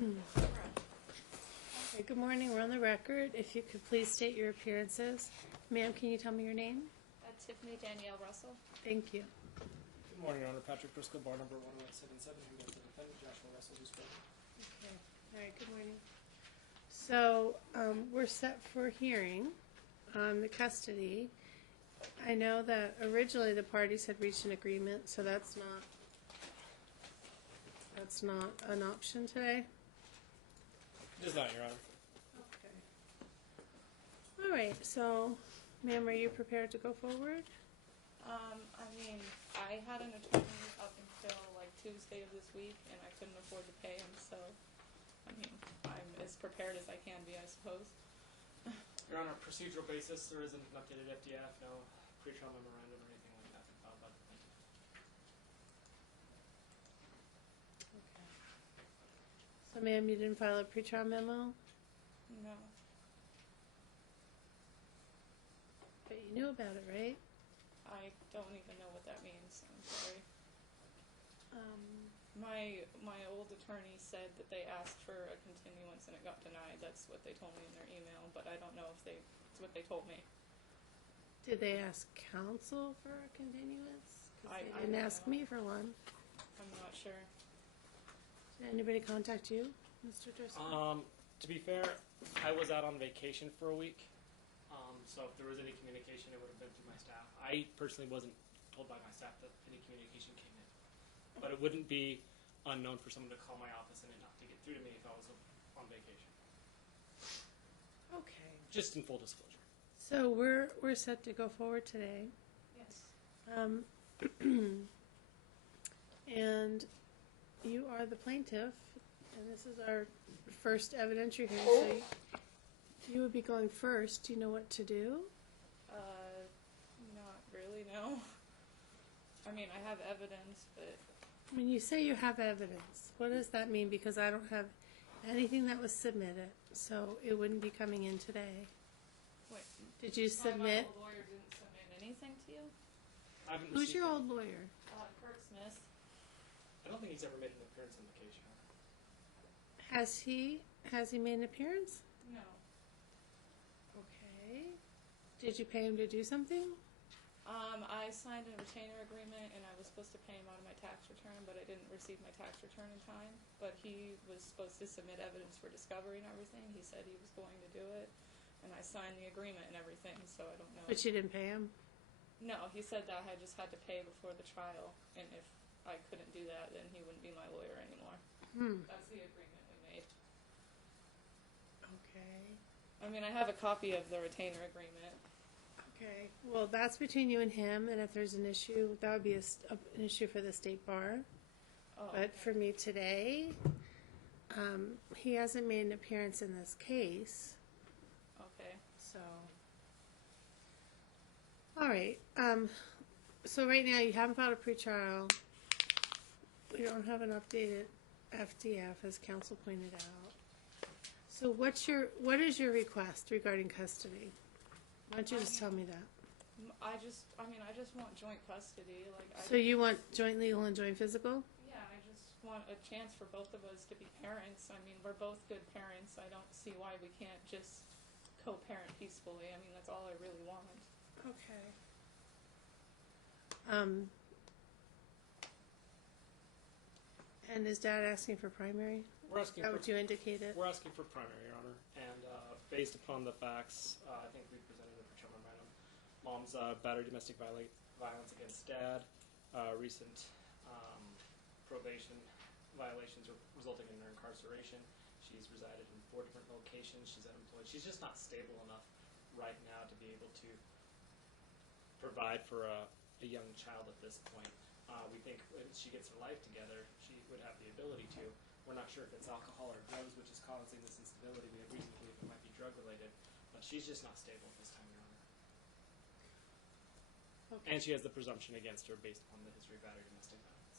Okay, good morning. We're on the record. If you could please state your appearances. Ma'am, can you tell me your name? Tiffany Danielle Russell. Thank you. Good morning, Your Honor. Patrick Driscoll, bar number 11877, who gets the defendant, Joshua Russell, who's present. Okay. All right, good morning. So, we're set for hearing on the custody. I know that originally the parties had reached an agreement, so that's not an option today. It is not, Your Honor. Okay. All right, so, ma'am, are you prepared to go forward? I mean, I had an attorney up until like Tuesday of this week, and I couldn't afford to pay him, so, I mean, I'm as prepared as I can be, I suppose. Your Honor, procedural basis, there isn't an updated FDF, no pre-trial memorandum or anything like that filed by the plaintiff. Okay. So, ma'am, you didn't file a pretrial memo, No. but you knew about it, right? I don't even know what that means, I'm sorry. My old attorney said that they asked for a continuance and it got denied. That's what they told me in their email, but I don't know if it's what they told me. Did they ask counsel for a continuance? 'Cause I they didn't don't ask know. me for one. I'm not sure. Did anybody contact you, Mr. Driscoll? To be fair, I was out on vacation for a week, so if there was any communication, it would have been through my staff. I personally wasn't told by my staff that any communication came in, but it wouldn't be unknown for someone to call my office and not to get through to me if I was on vacation. Okay. Just in full disclosure. So we're set to go forward today. Yes. And you are the plaintiff, and this is our first evidentiary hearing, so you would be going first. Do you know what to do? Not really, no. I mean, I have evidence, but When you say you have evidence, what does that mean? Because I don't have anything that was submitted, so it wouldn't be coming in today. wait. Did you submit? My old lawyer didn't submit anything to you? I haven't Who's received your it. old lawyer? Kurt Smith. I don't think he's ever made an appearance in the case, Your Honor. Has he made an appearance? No. Okay. Did you pay him to do something? I signed a retainer agreement, and I was supposed to pay him out of my tax return, but I didn't receive my tax return in time. But he was supposed to submit evidence for discovery and everything. He said he was going to do it, and I signed the agreement and everything, so I don't know. But you didn't pay him? No, he said that I just had to pay before the trial, and if I couldn't do that, then he wouldn't be my lawyer anymore. That's the agreement we made. Okay. I mean, I have a copy of the retainer agreement. Okay. Well, that's between you and him, and if there's an issue, that would be an issue for the state bar. Oh, But for me today, he hasn't made an appearance in this case, okay. so. All right. So right now you haven't filed a pretrial. We don't have an updated FDF, as counsel pointed out. So what is your request regarding custody? Why don't you just tell me that? I just want joint custody. So you want joint legal and joint physical? Yeah, I just want a chance for both of us to be parents. I mean, we're both good parents. I don't see why we can't just co-parent peacefully. I mean, that's all I really want. Okay. And is Dad asking for primary? We're asking Is that for what you indicated? We're asking for primary, Your Honor, and based upon the facts, I think we presented a pretrial memorandum. Mom's battery domestic violence against Dad, recent probation violations resulting in her incarceration. She's resided in 4 different locations. She's unemployed. She's just not stable enough right now to be able to provide for a young child at this point. We think when she gets her life together, she would have the ability to. We're not sure if it's alcohol or drugs which is causing this instability. We have reason to believe it might be drug related, but she's just not stable at this time, Your Honor. Okay. And she has the presumption against her based upon the history of battery domestic violence.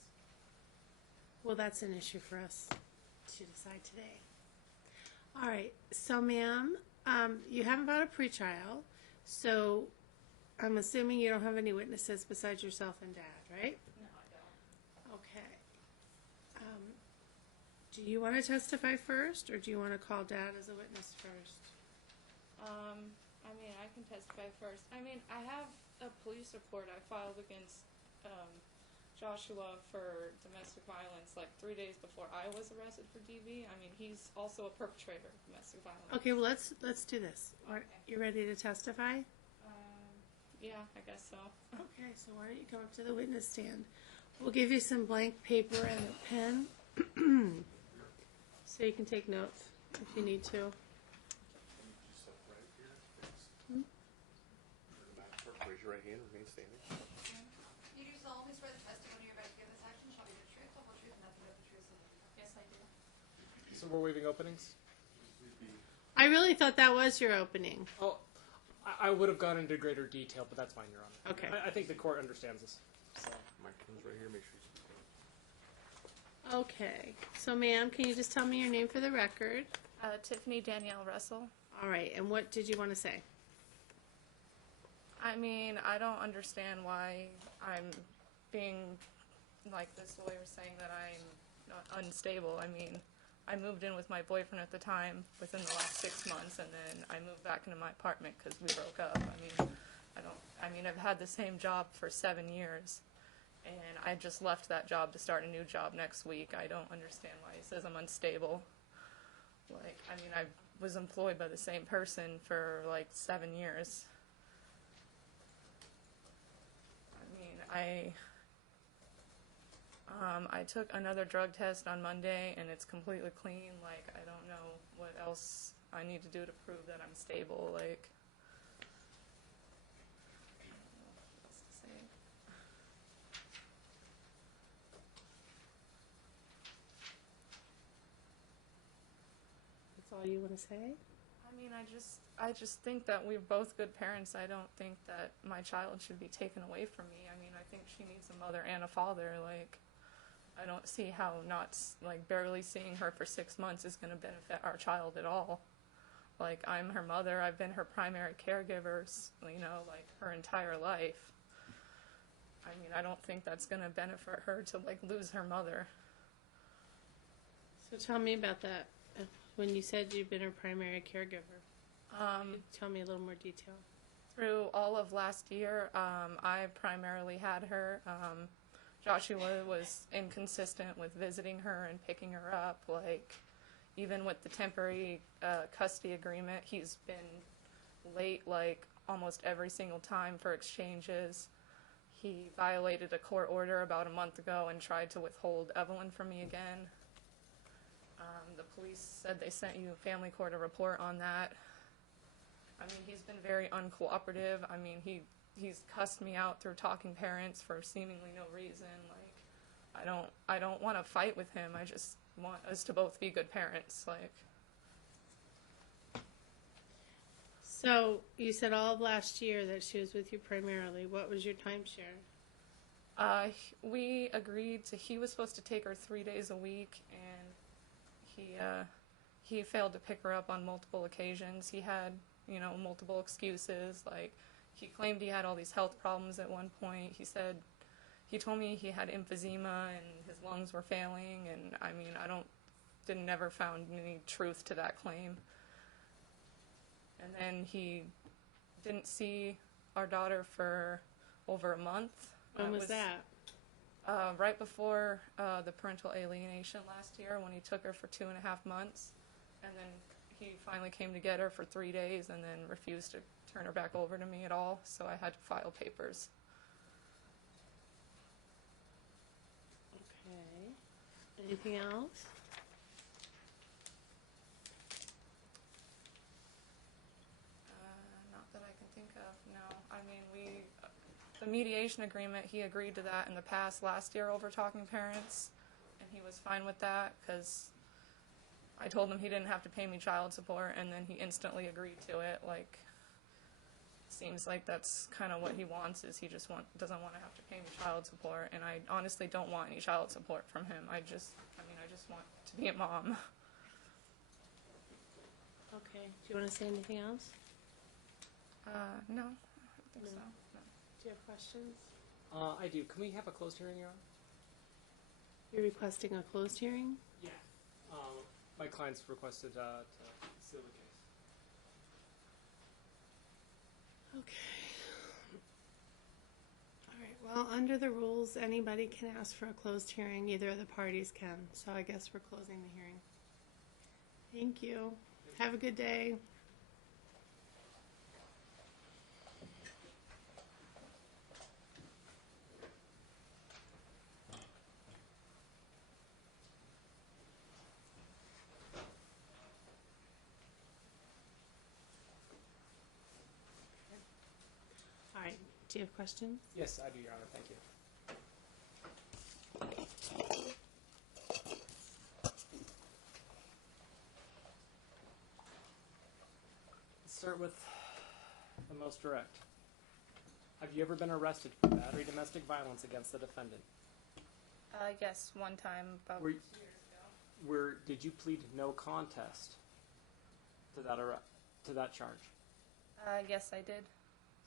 Well, that's an issue for us to decide today. All right. So, ma'am, you haven't filed a pretrial, so I'm assuming you don't have any witnesses besides yourself and Dad, right? No, I don't. Okay. Do you want to testify first, or do you want to call Dad as a witness first? I mean, I can testify first. I mean, I have a police report I filed against Joshua for domestic violence like 3 days before I was arrested for DV. I mean, he's also a perpetrator of domestic violence. Okay, well, let's do this. Okay. You ready to testify? Yeah, I guess so. Okay, so why don't you come up to the witness stand? We'll give you some blank paper and a pen, so you can take notes if you need to. Raise your right hand and remain standing. You do solemnly swear the testimony you're about to give this action shall be the truth, the whole truth, and nothing but the truth, so help you God. Yes, I do. So we're waiving openings? I really thought that was your opening. Oh, I would have gone into greater detail, but that's fine, Your Honor. Okay. I think the court understands this. So. Microphone's right here. Make sure you speak. Okay, so ma'am, can you just tell me your name for the record? Tiffany Danielle Russell. All right, and what did you want to say? I mean, I don't understand why I'm being, like this lawyer saying that I'm not unstable. I mean, I moved in with my boyfriend at the time within the last 6 months, and then I moved back into my apartment because we broke up. I mean, I've had the same job for 7 years, and I just left that job to start a new job next week. I don't understand why he says I'm unstable. Like, I mean, I was employed by the same person for like 7 years. I took another drug test on Monday, and it's completely clean. Like, I don't know what else I need to do to prove that I'm stable. Like, I don't know what else to say. That's all you want to say? I mean, I just think that we're both good parents. I don't think that my child should be taken away from me. I mean, I think she needs a mother and a father. Like, I don't see how not, like, barely seeing her for 6 months is going to benefit our child at all. Like, I'm her mother. I've been her primary caregiver, you know, like, her entire life. I mean, I don't think that's going to benefit her to, like, lose her mother. So tell me about that. When you said you've been her primary caregiver, tell me a little more detail. Through all of last year, I primarily had her. Joshua was inconsistent with visiting her and picking her up. Like, even with the temporary custody agreement, he's been late, like, almost every single time for exchanges. He violated a court order about a month ago and tried to withhold Evelyn from me again. The police said they sent you family court a report on that. I mean, he's been very uncooperative. I mean, he's cussed me out through talking parents for seemingly no reason. Like, I don't want to fight with him. I just want us to both be good parents. Like. So you said all of last year that she was with you primarily. What was your timeshare? We agreed to. He was supposed to take her 3 days a week, and he failed to pick her up on multiple occasions. He had, you know, multiple excuses. Like, he claimed he had all these health problems at one point. He told me he had emphysema and his lungs were failing, and I mean, never found any truth to that claim. And then he didn't see our daughter for over a month. When was that? Right before the parental alienation last year, when he took her for 2.5 months, and then he finally came to get her for 3 days and then refused to turn her back over to me at all, so I had to file papers. Okay. Anything else? Not that I can think of, no. I mean, the mediation agreement, he agreed to that in the past last year over talking parents, and he was fine with that because I told him he didn't have to pay me child support, and then he instantly agreed to it. Like, seems like that's kind of what he wants, is he just doesn't want to have to pay me child support, and I honestly don't want any child support from him. I just want to be a mom. Okay. Do you want to say anything else? No, I don't think so. No. Do you have questions? I do. Can we have a closed hearing, Your Honor? You're requesting a closed hearing? Yeah. My client's requested to seal the case. Okay. All right, well, under the rules, anybody can ask for a closed hearing, either of the parties can, so I guess we're closing the hearing. Thank you. Have a good day. All right, do you have questions? Yes, I do, Your Honor. Thank you. Let's start with the most direct. Have you ever been arrested for battery domestic violence against the defendant? Yes, one time about Were 2 you- years ago. Did you plead no contest to that charge? Yes, I did.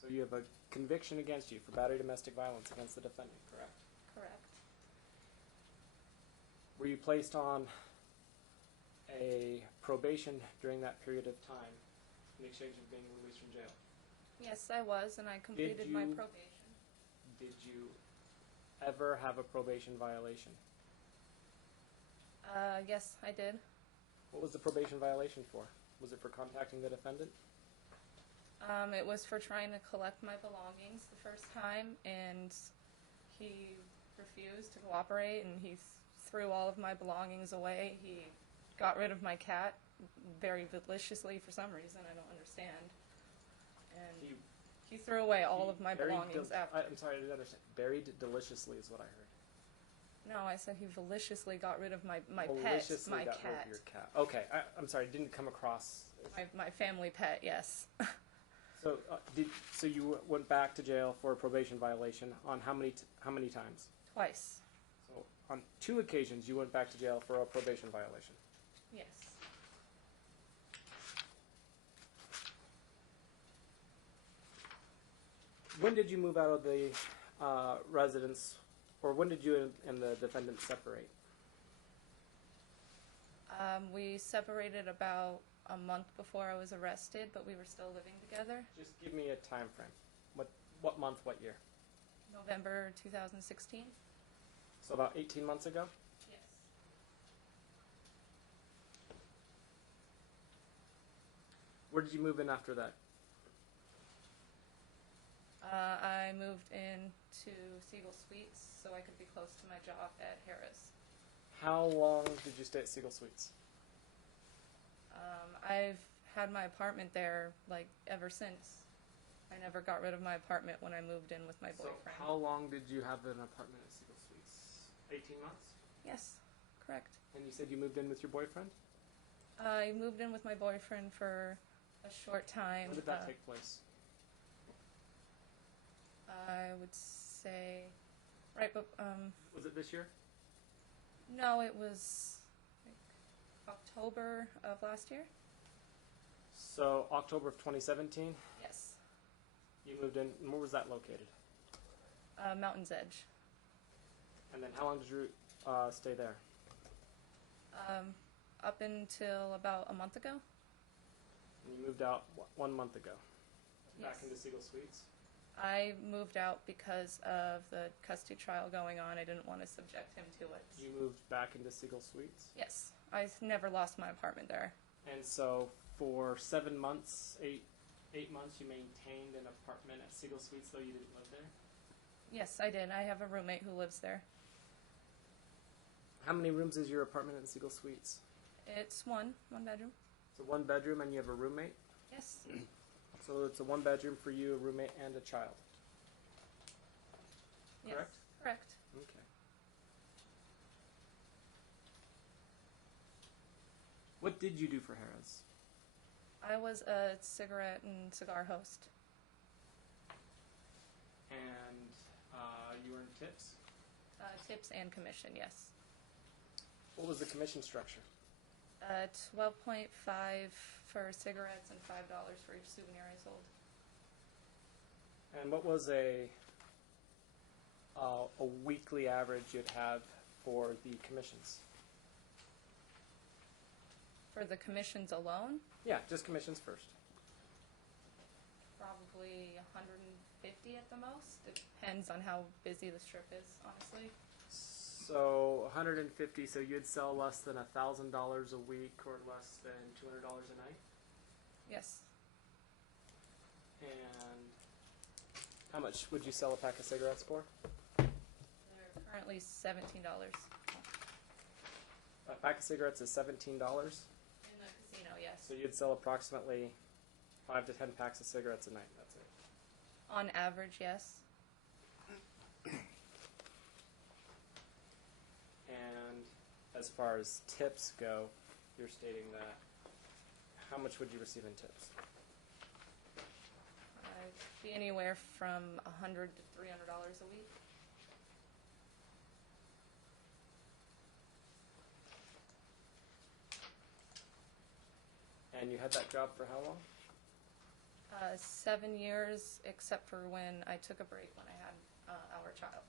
So you have a conviction against you for battery domestic violence against the defendant, correct? Correct. Were you placed on a probation during that period of time in exchange of being released from jail? Yes, I was, and I completed my you- probation. Did you ever have a probation violation? Yes, I did. What was the probation violation for? Was it for contacting the defendant? It was for trying to collect my belongings the first time, and he refused to cooperate, and he threw all of my belongings away. He got rid of my cat very deliciously for some reason, I don't understand. And he threw away all of my belongings after. I'm sorry, I didn't understand. Buried deliciously is what I heard. No, I said he maliciously got rid of my pet, Maliciously my got rid cat. of your cat. Okay, I'm sorry, it didn't come across. My family pet, yes. So you went back to jail for a probation violation on how many times? Twice. So on 2 occasions you went back to jail for a probation violation. Yes. When did you move out of the residence, or when did you and the defendant separate? We separated about a month before I was arrested, but we were still living together. Just give me a time frame. What month, what year? November 2016. So about 18 months ago? Yes. Where did you move in after that? I moved into Siegel Suites so I could be close to my job at Harris. How long did you stay at Siegel Suites? I've had my apartment there like ever since. I never got rid of my apartment when I moved in with my boyfriend. So how long did you have an apartment at Siegel Suites? 18 months? Yes, correct. And you said you moved in with your boyfriend? I moved in with my boyfriend for a short time. When did that take place? I would say right, but Was it this year? no, it was like October of last year. So October of 2017, Yes, you moved in. And where was that located? Mountain's Edge. And then how long did you stay there? Up until about a month ago. And you moved out 1 month ago. Back Yes. into Siegel Suites. I moved out because of the custody trial going on. I didn't want to subject him to it. You moved back into Siegel Suites. Yes, I never lost my apartment there. And so for 7 months, eight months, you maintained an apartment at Siegel Suites, though you didn't live there? Yes, I did. I have a roommate who lives there. How many rooms is your apartment at Siegel Suites? It's one bedroom. It's a 1 bedroom and you have a roommate? Yes. So it's a 1 bedroom for you, a roommate, and a child. Yes. Correct? Correct. Okay. What did you do for Harris? I was a cigarette and cigar host. And you earned tips? Tips and commission, yes. What was the commission structure? 12.5 for cigarettes and $5 for each souvenir I sold. And what was a weekly average you'd have for the commissions? For the commissions alone, Yeah, just commissions first. probably 150 at the most. It depends on how busy the strip is, honestly. So 150. So you'd sell less than $1,000 a week, or less than $200 a night. Yes. And how much would you sell a pack of cigarettes for? They're currently $17 A pack of cigarettes is $17. in the casino. Yes. So you'd sell approximately 5 to 10 packs of cigarettes a night. That's it. On average, yes. And as far as tips go, you're stating that. How much would you receive in tips? Be anywhere from $100 to $300 a week. And you had that job for how long? 7 years, except for when I took a break when I had our child.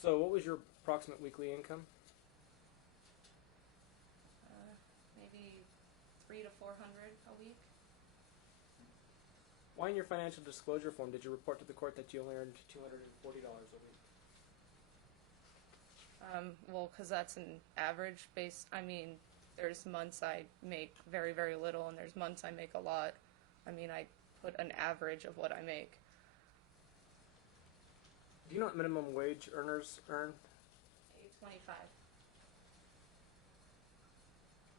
So what was your approximate weekly income? Maybe 300 to 400 a week. Why in your financial disclosure form did you report to the court that you only earned $240 a week? Well, because that's an average based. I mean, there's months I make very, very little, and there's months I make a lot. I mean, I put an average of what I make. Do you know what minimum wage earners earn? $8.25.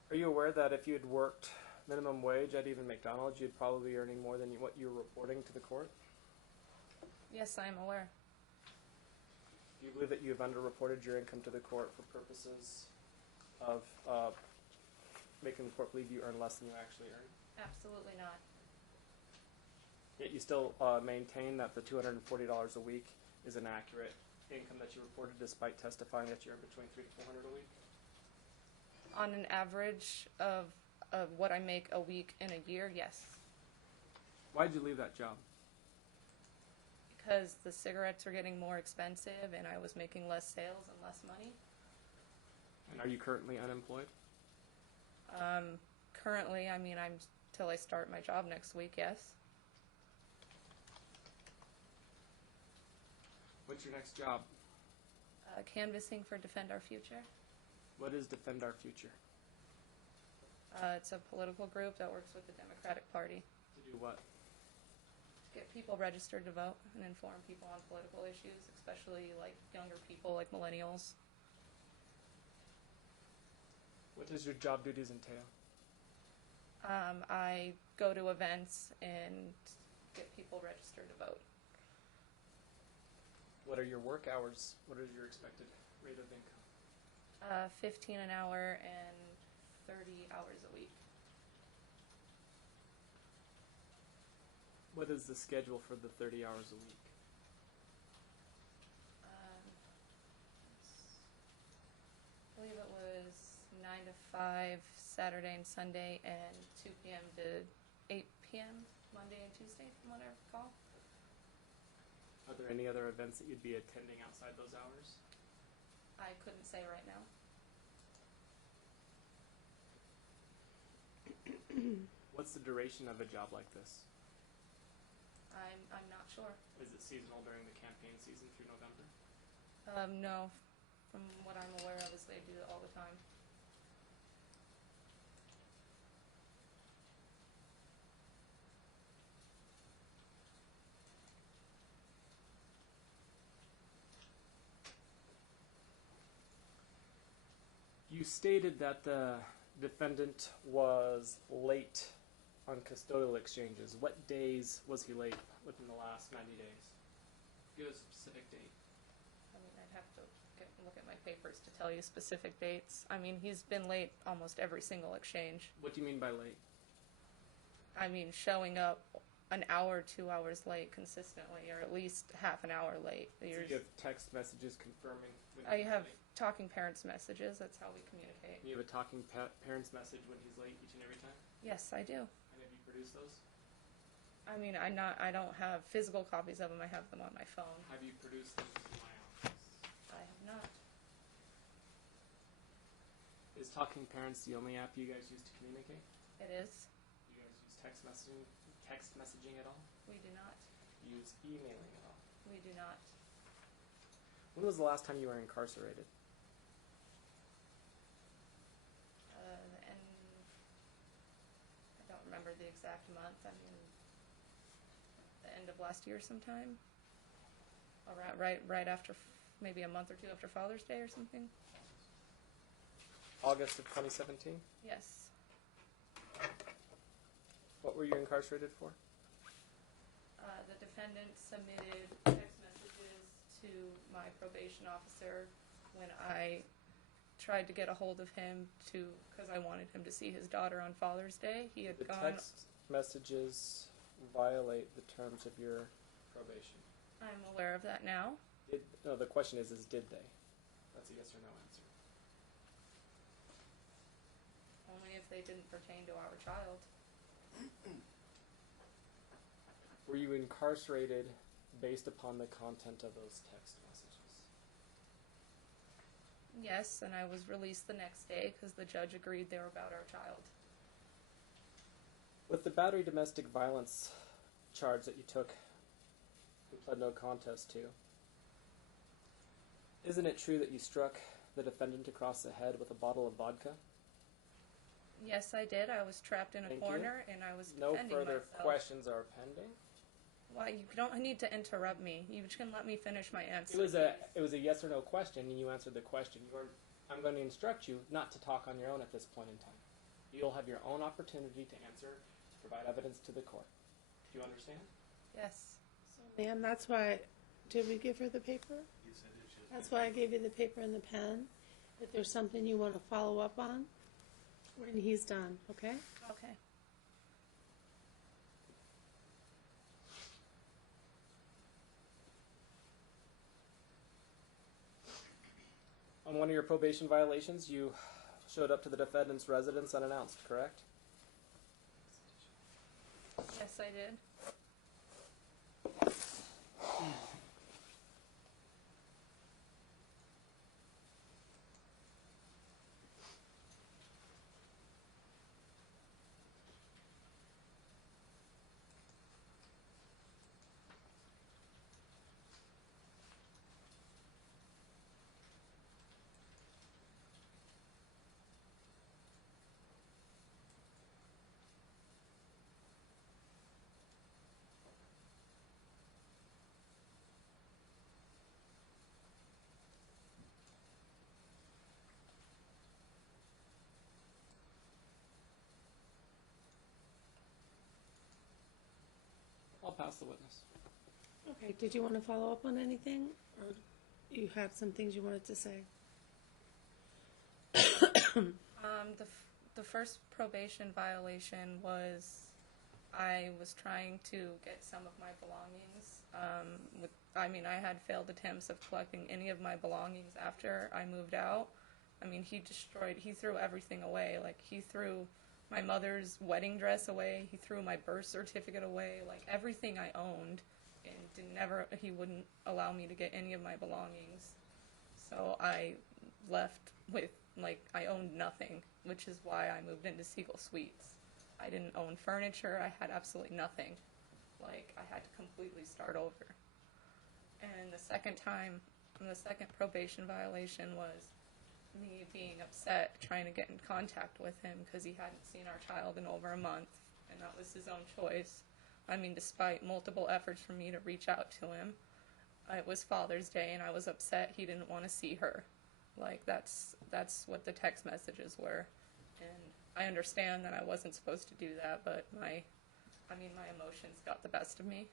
Are you aware that if you had worked minimum wage at even McDonald's, you'd probably be earning more than what you were reporting to the court? Yes, I am aware. Do you believe that you have underreported your income to the court for purposes of making the court believe you earn less than you actually earn? Absolutely not. Yet you still maintain that the $240 a week is an accurate income that you reported, despite testifying that you earn between $300 to $400 a week? On an average of what I make a week in a year, yes. Why did you leave that job? Because the cigarettes were getting more expensive and I was making less sales and less money. And are you currently unemployed? Currently, I mean, I'm till I start my job next week, yes. What's your next job? Canvassing for Defend Our Future. What is Defend Our Future? It's a political group that works with the Democratic Party. To do what? Get people registered to vote and inform people on political issues, especially like younger people, like millennials. What does your job duties entail? I go to events and get people registered to vote. What are your work hours? What is your expected rate of income? 15 an hour and 30 hours a week. What is the schedule for the 30 hours a week? I believe it was 9 to 5 Saturday and Sunday, and 2 p.m. to 8 p.m. Monday and Tuesday, from what I recall. Are there any other events that you'd be attending outside those hours? I couldn't say right now. What's the duration of a job like this? I'm not sure. Is it seasonal during the campaign season through November? No. From what I'm aware of, is they do it all the time. You stated that the defendant was late on custodial exchanges. What days was he late within the last 90 days? Give a specific date. I mean, I'd have to look at my papers to tell you specific dates. I mean, he's been late almost every single exchange. What do you mean by late? I mean, showing up an hour, 2 hours late consistently, or at least half an hour late. So you have text messages confirming. When I he's have late? talking parents messages. That's how we communicate. You have a talking parents message when he's late each and every time. Yes, I do. And have you produced those? I mean, I don't have physical copies of them. I have them on my phone. Have you produced them to my office? I have not. Is Talking Parents the only app you guys use to communicate? It is. You guys use text messaging at all? We do not. Use emailing at all? We do not. When was the last time you were incarcerated? And I don't remember the exact month. I mean, the end of last year sometime. Right after, maybe a month or two after Father's Day or something. August of 2017? Yes. What were you incarcerated for? The defendant submitted text messages to my probation officer when I tried to get a hold of him because I wanted him to see his daughter on Father's Day. He had The gone. text messages violate the terms of your probation. I'm aware of that now. No, the question is did they? That's a yes or no answer. Only if they didn't pertain to our child. Were you incarcerated based upon the content of those text messages? Yes, and I was released the next day because the judge agreed they were about our child. With the battery domestic violence charge that you took, you pled no contest to, isn't it true that you struck the defendant across the head with a bottle of vodka? Yes, I did. I was trapped in a Thank you. corner and I was No defending further myself. questions are pending. Why, you don't need to interrupt me. You can let me finish my answer. It was a yes or no question, and you answered the question. I'm going to instruct you not to talk on your own at this point in time. You'll have your own opportunity to answer, to provide evidence to the court. Do you understand? Yes. Ma'am, that's why, did we give her the paper? That's why I gave you the paper and the pen. If there's something you want to follow up on, when he's done, okay? Okay. On one of your probation violations, you showed up to the defendant's residence unannounced, correct? Yes, I did. I'll pass the witness. Okay, did you want to follow up on anything? Or you had some things you wanted to say? The first probation violation was I was trying to get some of my belongings. I had failed attempts of collecting any of my belongings after I moved out. I mean, he threw everything away. Like, he threw my mother's wedding dress away. He threw my birth certificate away. Like, everything I owned. And he wouldn't allow me to get any of my belongings. So I left with, I owned nothing, which is why I moved into Siegel Suites. I didn't own furniture. I had absolutely nothing. I had to completely start over. And the second probation violation was me being upset, trying to get in contact with him because he hadn't seen our child in over a month, and that was his own choice. I mean, despite multiple efforts for me to reach out to him, it was Father's Day, and I was upset he didn't want to see her. That's what the text messages were. And I understand that I wasn't supposed to do that, but my emotions got the best of me,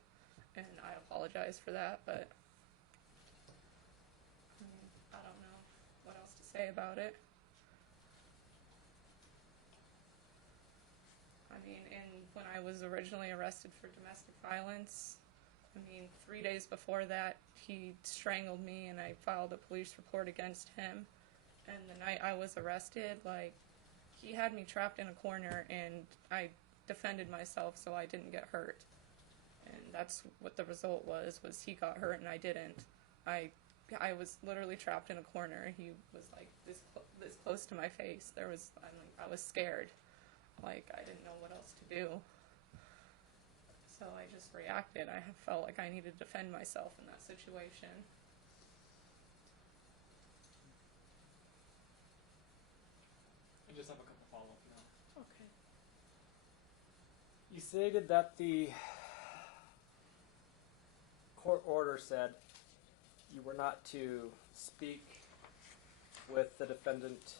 and I apologize for that, but I don't know what else to say about it. I mean, in when I was originally arrested for domestic violence. I mean, 3 days before that, he strangled me, and I filed a police report against him. And the night I was arrested, like, he had me trapped in a corner, and I defended myself so I didn't get hurt. And that's what the result was he got hurt and I didn't. I was literally trapped in a corner. He was like this close to my face. I was scared. Like, I didn't know what else to do. So I just reacted. I felt like I needed to defend myself in that situation. I just have a couple follow-up now. Okay. You stated that the court order said you were not to speak with the defendant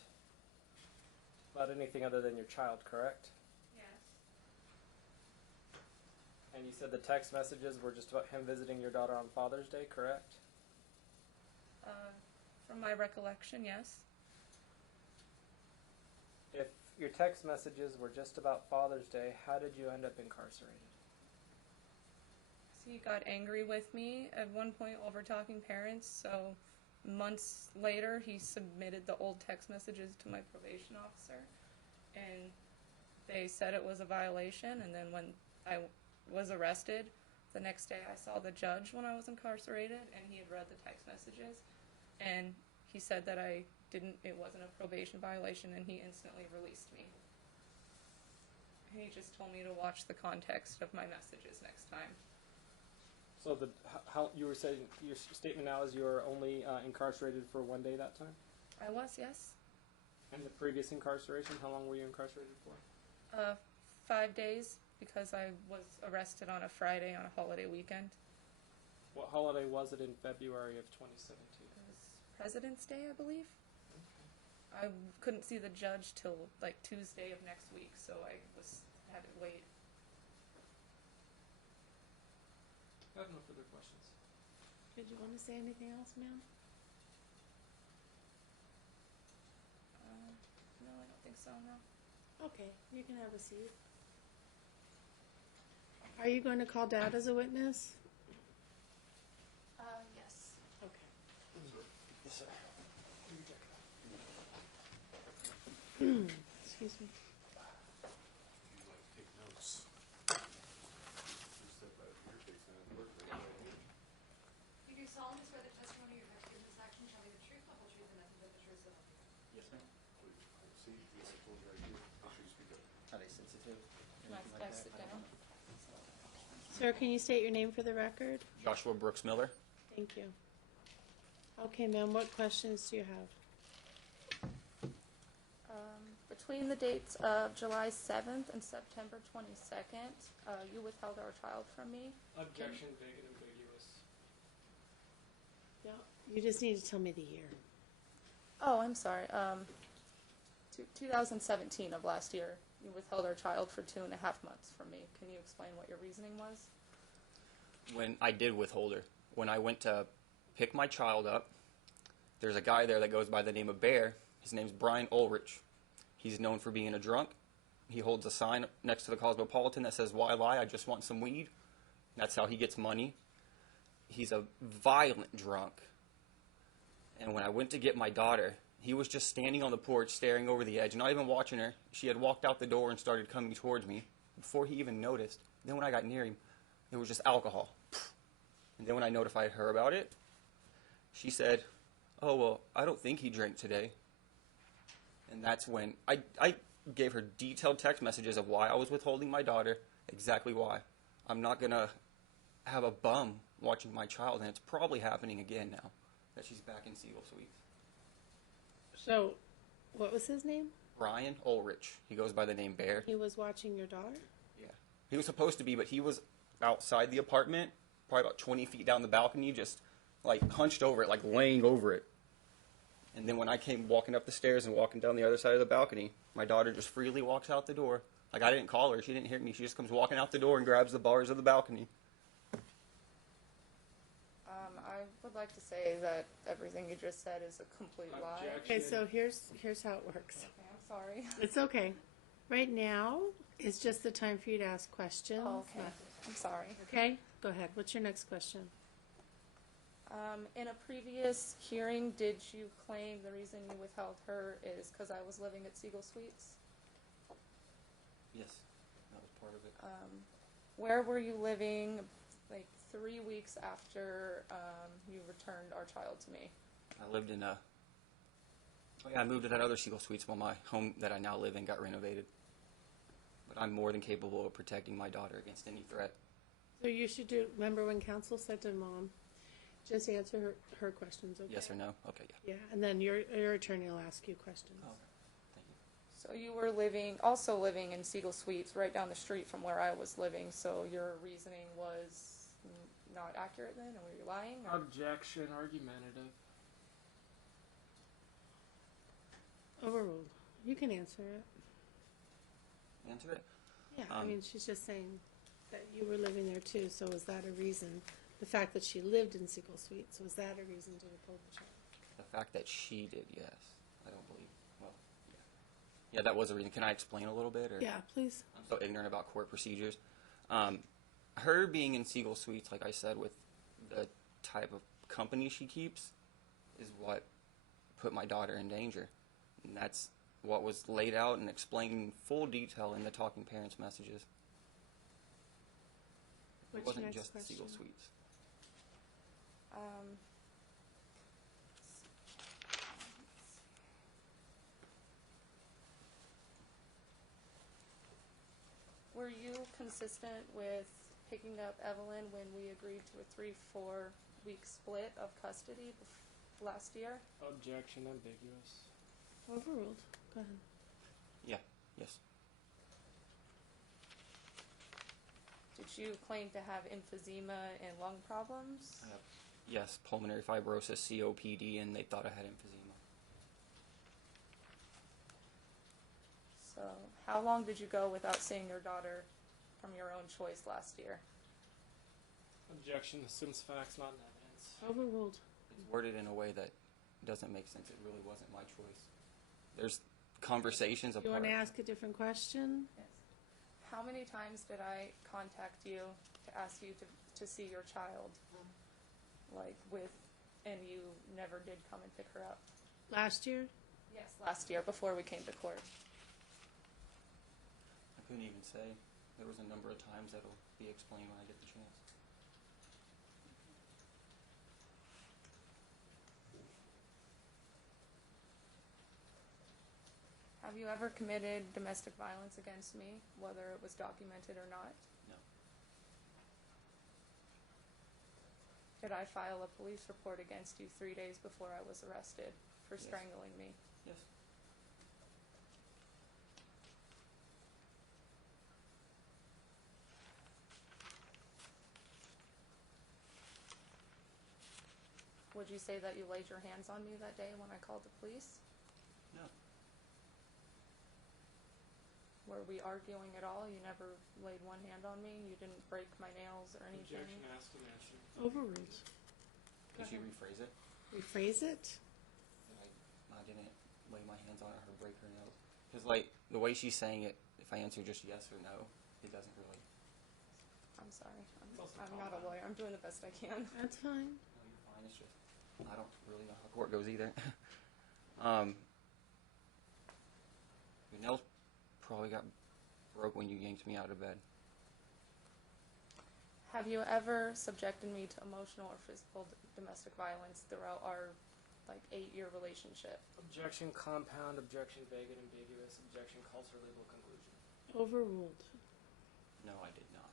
about anything other than your child, correct? Yes. And you said the text messages were just about him visiting your daughter on Father's Day, correct? From my recollection, yes. If your text messages were just about Father's Day, how did you end up incarcerated? He got angry with me at one point over talking parents, so months later he submitted the old text messages to my probation officer, and they said it was a violation. And then when I was arrested, the next day I saw the judge when I was incarcerated, and he had read the text messages, and he said that it wasn't a probation violation, and he instantly released me. He just told me to watch the context of my messages next time. So how you were saying your statement now is you were only incarcerated for 1 day that time? I was, yes. And the previous incarceration, how long were you incarcerated for? 5 days, because I was arrested on a Friday on a holiday weekend. What holiday was it in February of 2017? It was President's Day, I believe. I couldn't see the judge till like Tuesday of next week, so I had to wait. I have no further questions. Did you want to say anything else, ma'am? No, I don't think so, no. Okay, you can have a seat. Are you going to call Dad as a witness? Yes. Okay. Yes, sir. Excuse me. Would you like to take notes? You step out here, take some of the work, right here. You do solemnly swear the testimony you're about to give in this action shall be the truth, the whole truth, and nothing but the truth, so help you God. Yes, ma'am. Please, see, you like told you right here, make sure you speak up. Are they sensitive? Can I sit down? Sir, can you state your name for the record? Joshua Brooks Miller. Thank you. Okay, ma'am, what questions do you have? Between the dates of July 7th and September 22nd, you withheld our child from me. Objection, vague and ambiguous. Yeah. You just need to tell me the year. Oh, I'm sorry. 2017 of last year, you withheld our child for 2.5 months from me. Can you explain what your reasoning was? When I did withhold her, when I went to pick my child up, there's a guy there that goes by the name of Bear. His name's Brian Ulrich. He's known for being a drunk. He holds a sign next to the Cosmopolitan that says, "Why lie? I just want some weed." That's how he gets money. He's a violent drunk. And when I went to get my daughter, he was just standing on the porch staring over the edge, not even watching her. She had walked out the door and started coming towards me before he even noticed. Then when I got near him, it was just alcohol. And then when I notified her about it, she said, "Oh, well, I don't think he drank today." And that's when I gave her detailed text messages of why I was withholding my daughter, exactly why. I'm not going to have a bum watching my child, and it's probably happening again now that she's back in Siegel Suites. So, what was his name? Brian Ulrich. He goes by the name Bear. He was watching your daughter? Yeah. He was supposed to be, but he was outside the apartment, probably about 20 feet down the balcony, just like hunched over it, like laying over it. And then when I came walking up the stairs and walking down the other side of the balcony, my daughter just freely walks out the door. Like, I didn't call her. She didn't hear me. She just comes walking out the door and grabs the bars of the balcony. I would like to say that everything you just said is a complete lie. Objection. Okay, so here's how it works. Okay, I'm sorry. It's okay. Right now is just the time for you to ask questions. Oh, okay. I'm sorry. Okay, go ahead. What's your next question? In a previous hearing, did you claim the reason you withheld her is because I was living at Siegel Suites? Yes, that was part of it. Where were you living, like 3 weeks after you returned our child to me? I lived in I moved to that other Siegel Suites while my home that I now live in got renovated. But I'm more than capable of protecting my daughter against any threat. So you should do, remember when counsel said to mom, just answer her questions, okay? Yes or no? Okay, yeah. Yeah, and then your attorney will ask you questions. Oh, thank you. So you were also living in Siegel Suites right down the street from where I was living, so your reasoning was not accurate then, or were you lying? Or? Objection, argumentative. Overruled. You can answer it. Answer it. Yeah, I mean, she's just saying that you were living there too, so is that a reason? The fact that she lived in Siegel Suites, was that a reason to withhold the child? The fact that she did, yes. I don't believe. Well, yeah. Yeah, that was a reason. Can I explain a little bit? Or? Yeah, please. I'm so ignorant about court procedures. Her being in Siegel Suites, like I said, with the type of company she keeps, is what put my daughter in danger. And that's what was laid out and explained in full detail in the Talking Parents messages. What's It wasn't your next just question? Siegel Suites. Were you consistent with picking up Evelyn when we agreed to a 3-4 week split of custody last year? Objection, ambiguous. Overruled. Go ahead. Yeah, yes. Did you claim to have emphysema and lung problems? I have, yes, pulmonary fibrosis, COPD, and they thought I had emphysema. So, how long did you go without seeing your daughter from your own choice last year? Objection, assumes facts, not evidence. Overruled. It's worded in a way that doesn't make sense. It really wasn't my choice. There's conversations You apart. want to ask a different question? Yes. How many times did I contact you to ask you to see your child? And you never did come and pick her up? Last year? Yes, last year before we came to court. I couldn't even say. There was a number of times that'll be explained when I get the chance. Have you ever committed domestic violence against me, whether it was documented or not? No. Did I file a police report against you 3 days before I was arrested for Yes. strangling me? Yes. Would you say that you laid your hands on me that day when I called the police? No. Were we arguing at all? You never laid one hand on me? You didn't break my nails or anything? Objection, asked and answered. Overruled. Could you rephrase it? Rephrase it? I didn't lay my hands on her or break her nails. Because, like, the way she's saying it, if I answer just yes or no, it doesn't really. I'm sorry. also I'm not a lawyer. I'm doing the best I can. That's fine. No, you're fine. It's just, I don't really know how court goes either. Your nails probably got broke when you yanked me out of bed. Have you ever subjected me to emotional or physical domestic violence throughout our 8-year relationship? Objection, compound. Objection, vague and ambiguous. Objection, calls for legal conclusion. Overruled. No, I did not.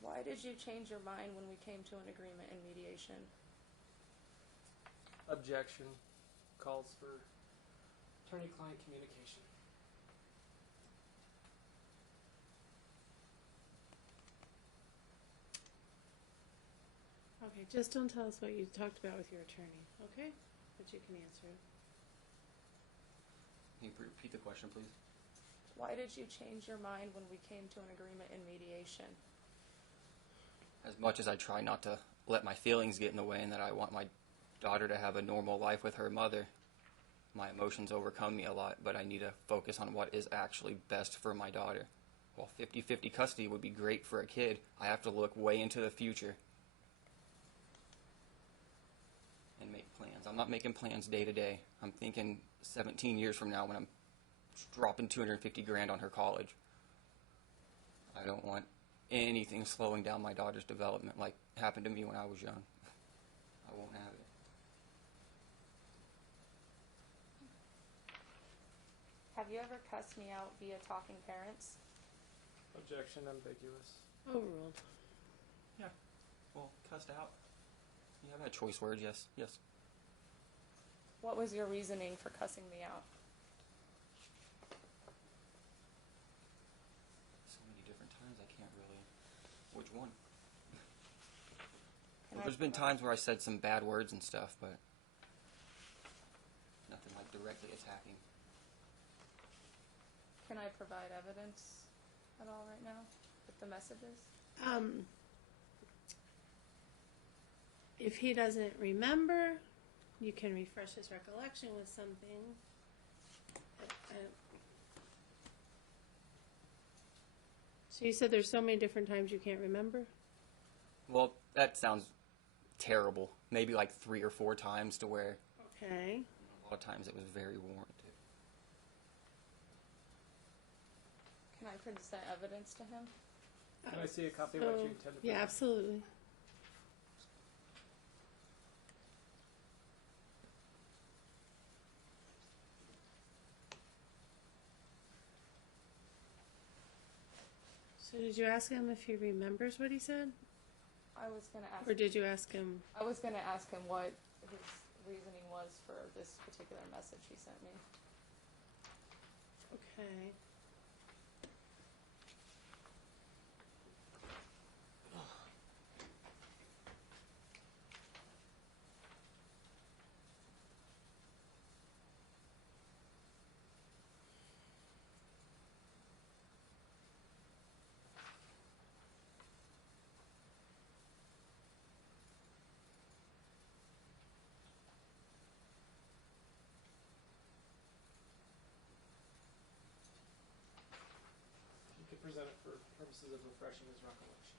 Why did you change your mind when we came to an agreement in mediation? Objection, calls for attorney-client communication. Okay, just don't tell us what you talked about with your attorney, okay? But you can answer it. Can you repeat the question, please? Why did you change your mind when we came to an agreement in mediation? As much as I try not to let my feelings get in the way and that I want my daughter to have a normal life with her mother, my emotions overcome me a lot, but I need to focus on what is actually best for my daughter. While 50-50 custody would be great for a kid, I have to look way into the future and make plans. I'm not making plans day to day. I'm thinking 17 years from now when I'm dropping 250 grand on her college. I don't want anything slowing down my daughter's development like happened to me when I was young. I won't have it. Have you ever cussed me out via talking parents? Objection ambiguous. Overruled. Yeah. Well, cussed out. Yeah, I've had choice words, yes. Yes. What was your reasoning for cussing me out? So many different times I can't really... Which one? Can Well, I there's been provide- times where I said some bad words and stuff, but nothing like directly attacking. Can I provide evidence at all right now with the messages? If he doesn't remember, you can refresh his recollection with something. So you said there's so many different times you can't remember? Well, that sounds terrible. Maybe like 3 or 4 times to where Okay. a lot of times it was very warranted. Can I present evidence to him? Can I see a copy of what you intended to Yeah, present? absolutely. So did you ask him if he remembers what he said? I was gonna ask. Or did you ask him? I was gonna ask him what his reasoning was for this particular message he sent me. Okay. You could present it for purposes of refreshing his recollection.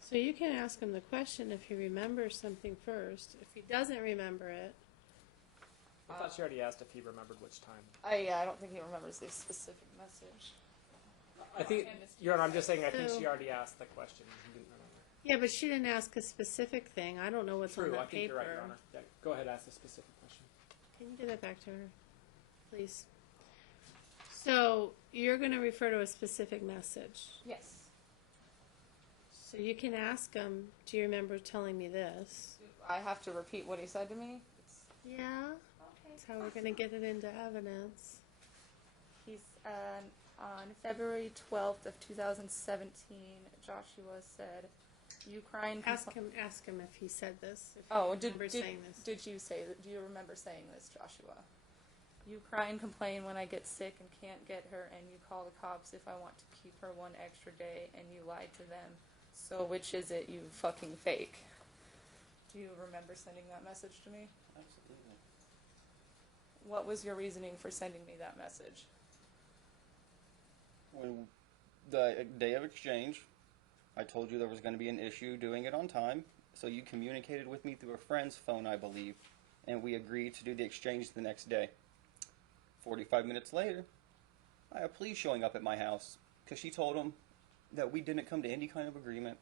So you can ask him the question if he remembers something first. If he doesn't remember it, I thought she already asked if he remembered which time. I don't think he remembers the specific message. I think, Your Honor, I'm just saying I think she already asked the question and he didn't remember. yeah, but she didn't ask a specific thing. I don't know what's on True, I that think paper. you're right, Your Honor. Yeah, go ahead, ask the specific question. Can you give that back to her, please? So you're going to refer to a specific message. Yes. So you can ask him, do you remember telling me this? I have to repeat what he said to me. Yeah, Okay. that's how we're going to get it into evidence. He's on February 12th of 2017. Joshua said, "You cry and Ask him if he said this. If Oh, you did remember saying this. did you say that? Do you remember saying this, Joshua? You cry and complain when I get sick and can't get her, and you call the cops if I want to keep her one extra day, and you lied to them. So which is it, you fucking fake?" Do you remember sending that message to me? Absolutely. What was your reasoning for sending me that message? When the day of exchange, I told you there was going to be an issue doing it on time, so you communicated with me through a friend's phone, I believe, and we agreed to do the exchange the next day. 45 minutes later, I have police showing up at my house because she told them that we didn't come to any kind of agreement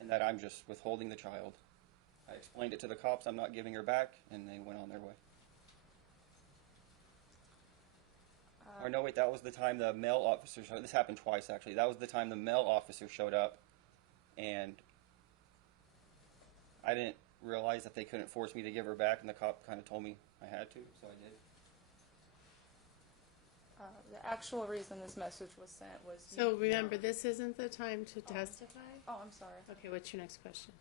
and that I'm just withholding the child. I explained it to the cops, I'm not giving her back, and they went on their way. Or no, wait, that was the time the male officer showed. This happened twice, actually. That was the time the male officer showed up, and I didn't realize that they couldn't force me to give her back, and the cop kind of told me I had to, so I did. The actual reason this message was sent was... So remember, this isn't the time to testify? Oh, I'm sorry. Okay, what's your next question?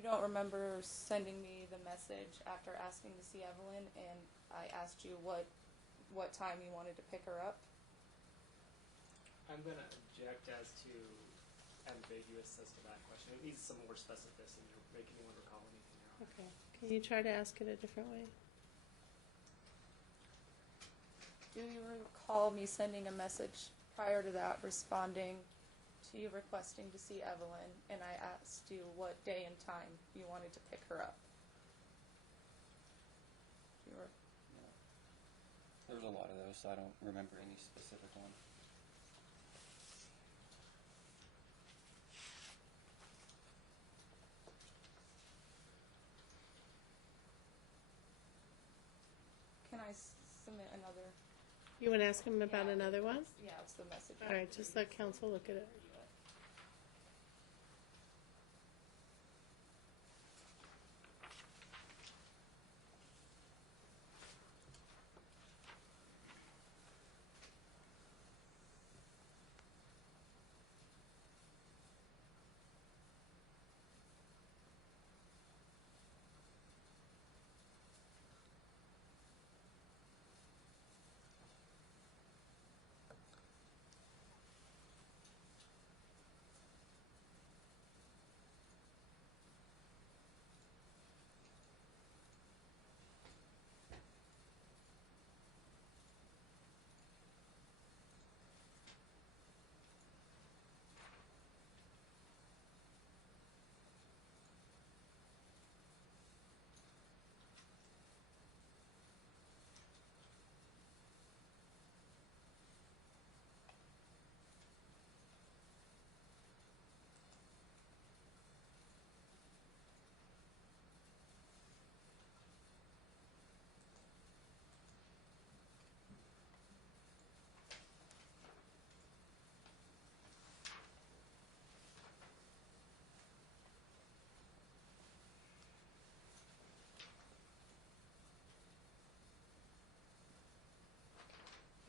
You don't remember sending me the message after asking to see Evelyn, and I asked you what time you wanted to pick her up? I'm going to object as to ambiguous as to that question. It needs some more specificity. You're making me recall anything else. Okay. Can you try to ask it a different way? Do you recall me sending a message prior to that responding to you requesting to see Evelyn, and I asked you what day and time you wanted to pick her up? You were, There's a lot of those, so I don't remember any specific one. can I submit another? You want to ask him about Yeah. another one? Yeah, it's the message. All right, just let counsel look at it.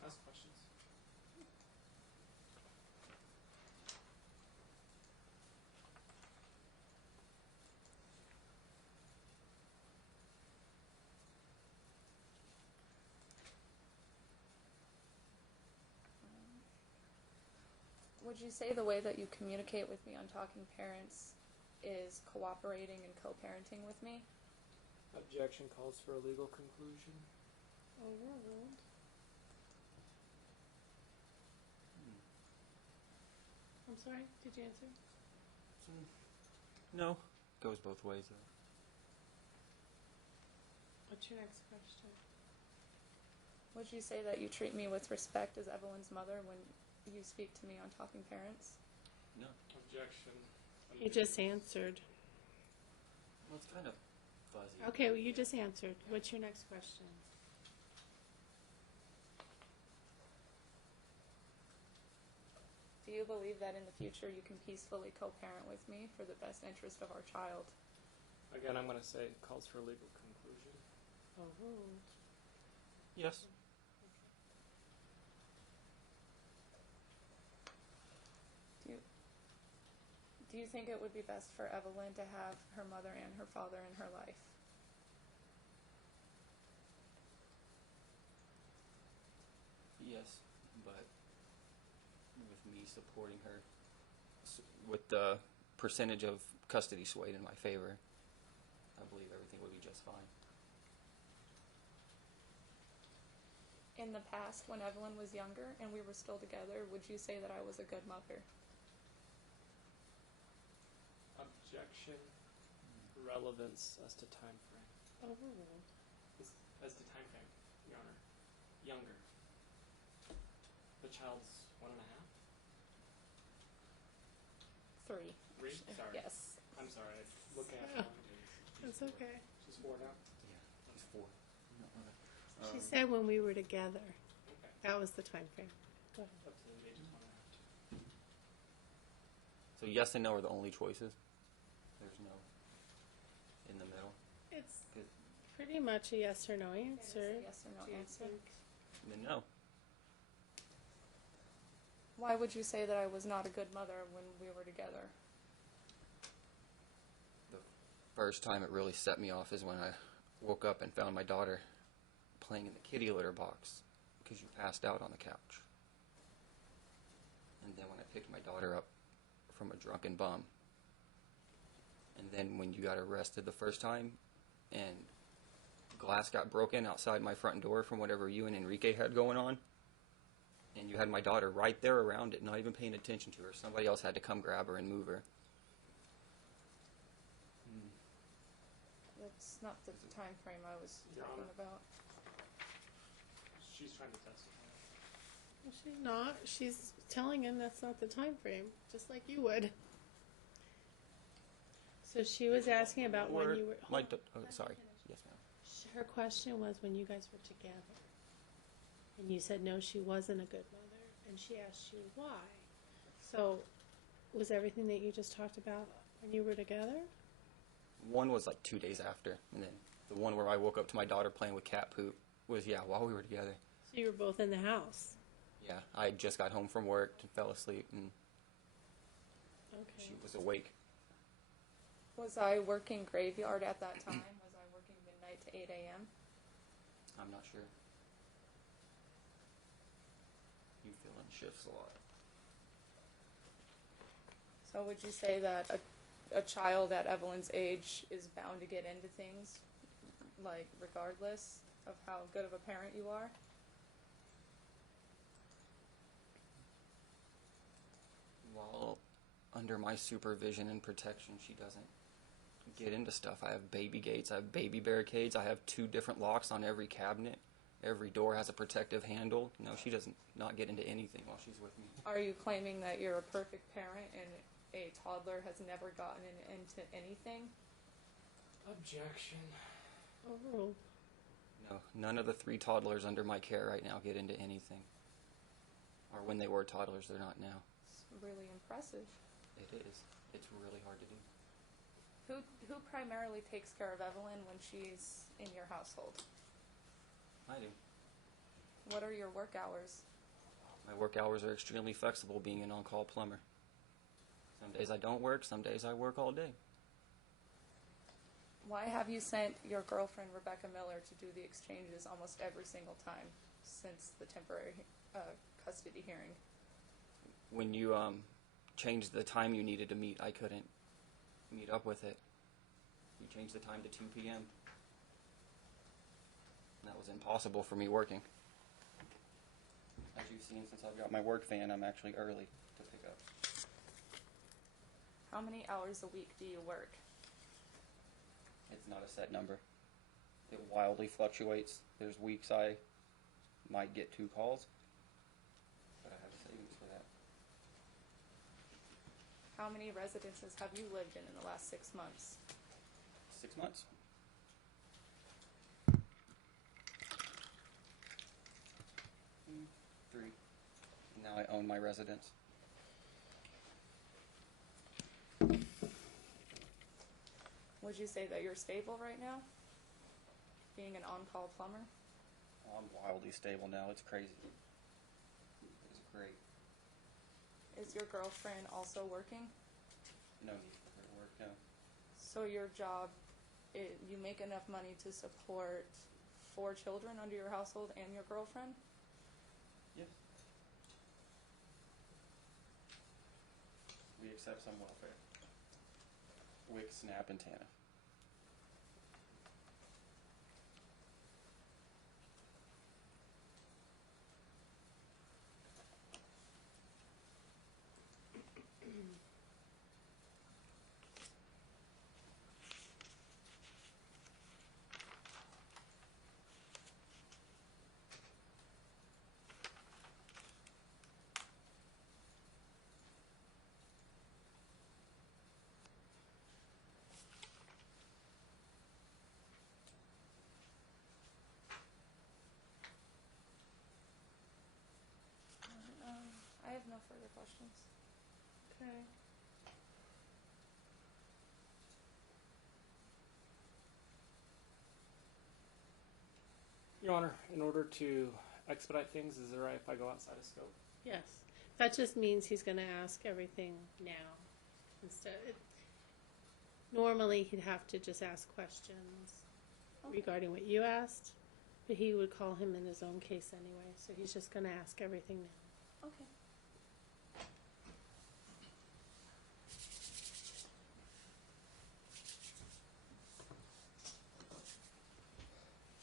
Ask questions. Would you say the way that you communicate with me on Talking Parents is cooperating and co-parenting with me? Objection calls for a legal conclusion. Overruled. I'm sorry, did you answer? No. Goes both ways, though. What's your next question? Would you say that you treat me with respect as Evelyn's mother when you speak to me on Talking Parents? No. Objection. You just answered. Well, it's kind of fuzzy. Okay, well, you just answered. What's your next question? Do you believe that in the future you can peacefully co-parent with me for the best interest of our child? Again, I'm going to say it calls for a legal conclusion. Overruled. Yes. Do you think it would be best for Evelyn to have her mother and her father in her life? Yes, but with me supporting her with the percentage of custody swayed in my favor, I believe everything would be just fine. In the past, when Evelyn was younger and we were still together, would you say that I was a good mother? Objection. Relevance as to time frame. Overruled. As to time frame, Your Honor. Younger. The child's 1.5? 3. 3? Sorry. Yes. I'm sorry. Looking at Oh, the wrong days. That's okay. She's 4 now? Yeah, he's 4. She said when we were together. Okay. That was the time frame. Go ahead. Up to the age of 1.5. So yes and no are the only choices. There's no in the middle. It's Good. pretty much a yes or no It answer. is a yes or no Do you answer. think? Then no. Why would you say that I was not a good mother when we were together? The first time it really set me off is when I woke up and found my daughter playing in the kitty litter box because you passed out on the couch. And then when I picked my daughter up from a drunken bum, and then when you got arrested the first time and glass got broken outside my front door from whatever you and Enrique had going on, and you had my daughter right there around it, not even paying attention to her. Somebody else had to come grab her and move her. That's not the time frame I was Your talking Honor. about. She's trying to testify. Well, she's not. She's telling him that's not the time frame, just like you would. So she was asking about when you were. Sorry. Yes, ma'am. Her question was when you guys were together. And you said no, she wasn't a good mother. And she asked you why. So was everything that you just talked about when you were together? One was like 2 days after, and then the one where I woke up to my daughter playing with cat poop was, while we were together. So you were both in the house. Yeah, I had just got home from work and fell asleep, and Okay. she was awake. Was I working graveyard at that time? Was I working midnight to 8 a.m.? I'm not sure. You fill in shifts a lot. So would you say that a child at Evelyn's age is bound to get into things, like regardless of how good of a parent you are? While under my supervision and protection, she doesn't get into stuff. I have baby gates, I have baby barricades, I have 2 different locks on every cabinet. Every door has a protective handle. No, she doesn't not get into anything while she's with me. Are you claiming that you're a perfect parent and a toddler has never gotten into anything? Objection. Oh. No, none of the 3 toddlers under my care right now get into anything. Or when they were toddlers, they're not now. It's really impressive. It is. It's really hard to do. Who primarily takes care of Evelyn when she's in your household? I do. What are your work hours? My work hours are extremely flexible being an on-call plumber. Some days I don't work, some days I work all day. Why have you sent your girlfriend Rebecca Miller to do the exchanges almost every single time since the temporary custody hearing? When you changed the time you needed to meet, I couldn't meet up with it. You changed the time to 2 p.m. And that was impossible for me working. As you've seen, since I've got my work van, I'm actually early to pick up. How many hours a week do you work? It's not a set number. It wildly fluctuates. There's weeks I might get 2 calls, but I have savings for that. How many residences have you lived in the last 6 months? 6 months. Three. Now I own my residence. Would you say that you're stable right now? Being an on-call plumber? I'm wildly stable now. It's crazy. It's great. Is your girlfriend also working? No need for her to work, no. So your job, you make enough money to support 4 children under your household and your girlfriend? Yes. We accept some welfare. WIC, SNAP, and TANF. I have no further questions. Okay. Your Honor, in order to expedite things, is it right if I go outside of scope? Yes. That just means he's going to ask everything now. Normally, he'd have to just ask questions regarding what you asked, but he would call him in his own case anyway, so he's just going to ask everything now. Okay.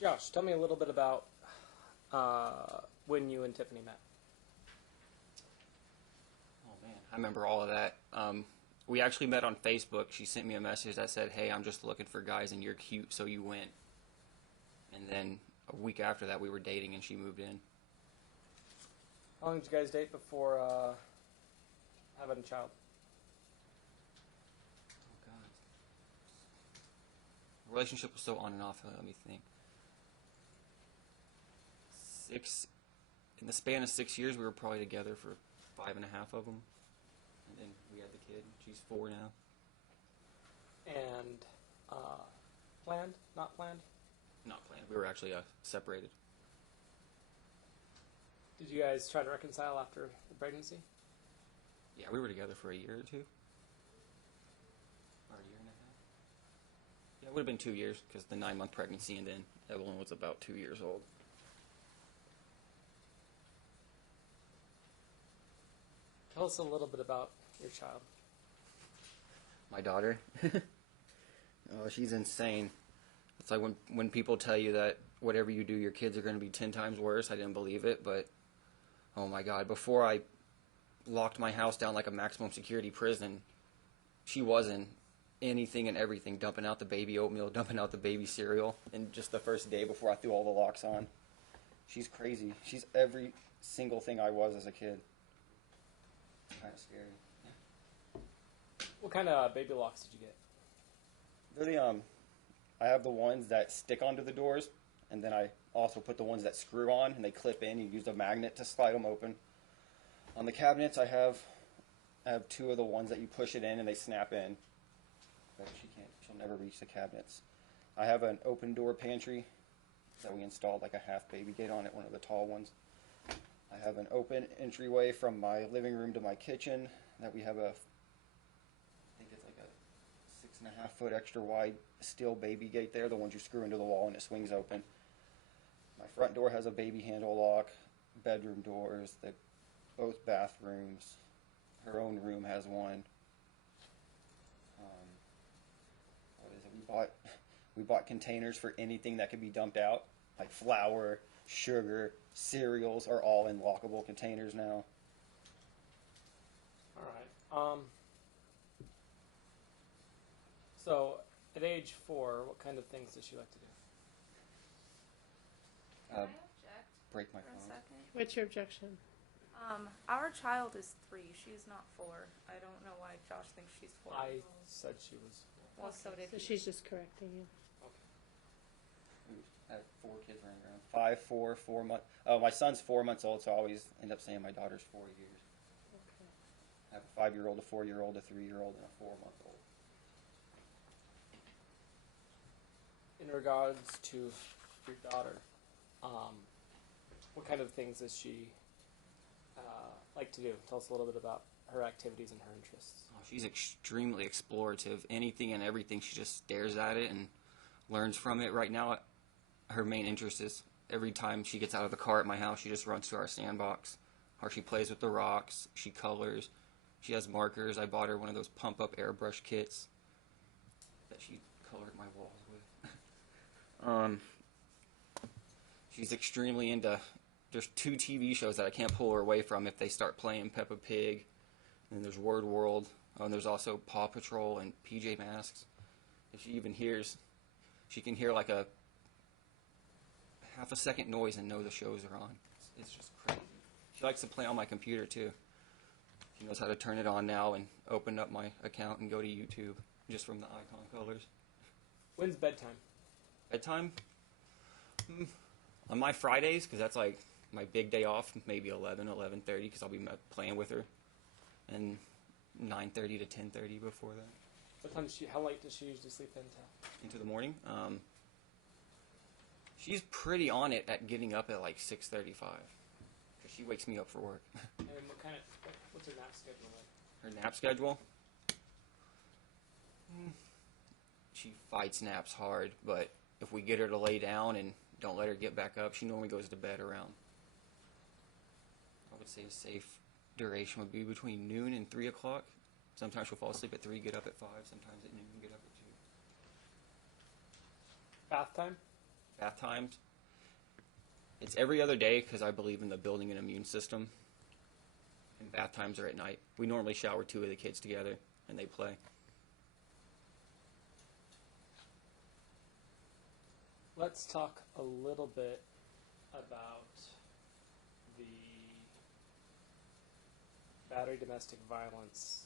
Josh, tell me a little bit about when you and Tiffany met. Oh man, I remember all of that. We actually met on Facebook. She sent me a message that said, "Hey, I'm just looking for guys, and you're cute, so you win." And then a week after that, we were dating, and she moved in. How long did you guys date before having a child? Oh God, the relationship was so on and off. Let me think. In the span of 6 years, we were probably together for 5.5 of them. And then we had the kid. She's 4 now. And planned? Not planned? Not planned. We were actually separated. Did you guys try to reconcile after the pregnancy? Yeah, we were together for a year or two. Or a year and a half. Yeah, it would have been 2 years because the 9-month pregnancy, and then Evelyn was about 2 years old. Tell us a little bit about your child. My daughter. Oh, she's insane. It's like when people tell you that whatever you do, your kids are going to be 10 times worse. I didn't believe it, but oh my God. Before I locked my house down like a maximum security prison, she was in anything and everything, dumping out the baby oatmeal, dumping out the baby cereal, and just the first day before I threw all the locks on. She's crazy. She's every single thing I was as a kid. Kind of scary. What kind of baby locks did you get? They're the I have the ones that stick onto the doors, and then I also put the ones that screw on and they clip in. You use a magnet to slide them open. On the cabinets, I have 2 of the ones that you push it in and they snap in. But she'll never reach the cabinets. I have an open door pantry that we installed like a half baby gate on it, one of the tall ones. I have an open entryway from my living room to my kitchen that we have I think it's like a 6.5 foot extra wide steel baby gate there, the ones you screw into the wall and it swings open. My front door has a baby handle lock, bedroom doors, both bathrooms. Her own room has one. What is it? We bought containers for anything that could be dumped out, like flour, sugar, cereals are all in lockable containers now. All right. So, at age 4, what kind of things does she like to do? Can I object Break my for a phone. second? What's your objection? Our child is 3. She's not 4. I don't know why Josh thinks she's 4. I said she was. Well, so did So he. she's just correcting you. I have 4 kids running around. 5, 4, 4 months. Oh, my son's 4 months old, so I always end up saying my daughter's 4 years. Okay. I have a 5-year-old, a 4-year-old, a 3-year-old, and a 4-month-old. In regards to your daughter, what kind of things does she like to do? Tell us a little bit about her activities and her interests. Oh, she's extremely explorative. Anything and everything, she just stares at it and learns from it. Right now, her main interest is every time she gets out of the car at my house, she just runs to our sandbox, or she plays with the rocks, she colors, she has markers. I bought her one of those pump-up airbrush kits that she colored my walls with. She's extremely into, there's 2 TV shows that I can't pull her away from if they start playing Peppa Pig, and then there's Word World, and there's also Paw Patrol and PJ Masks. If she even hears, she can hear like a half a second noise and know the shows are on. It's just crazy. She likes to play on my computer too. She knows how to turn it on now and open up my account and go to YouTube just from the icon colors. When's bedtime? Bedtime? On my Fridays, because that's like my big day off, maybe 11:30, because I'll be playing with her. And 9:30 to 10:30 before that. What time how late does she usually sleep until? Into the morning. She's pretty on it at getting up at like 6:35. Because she wakes me up for work. And what's her nap schedule like? Her nap schedule? she fights naps hard, but if we get her to lay down and don't let her get back up, she normally goes to bed around, I would say a safe duration would be between noon and 3 o'clock. Sometimes she'll fall asleep at 3, get up at 5, sometimes at noon, get up at 2. Bath time? Bath times, it's every other day because I believe in the building an immune system. And bath times are at night. We normally shower 2 of the kids together and they play. Let's talk a little bit about the battery domestic violence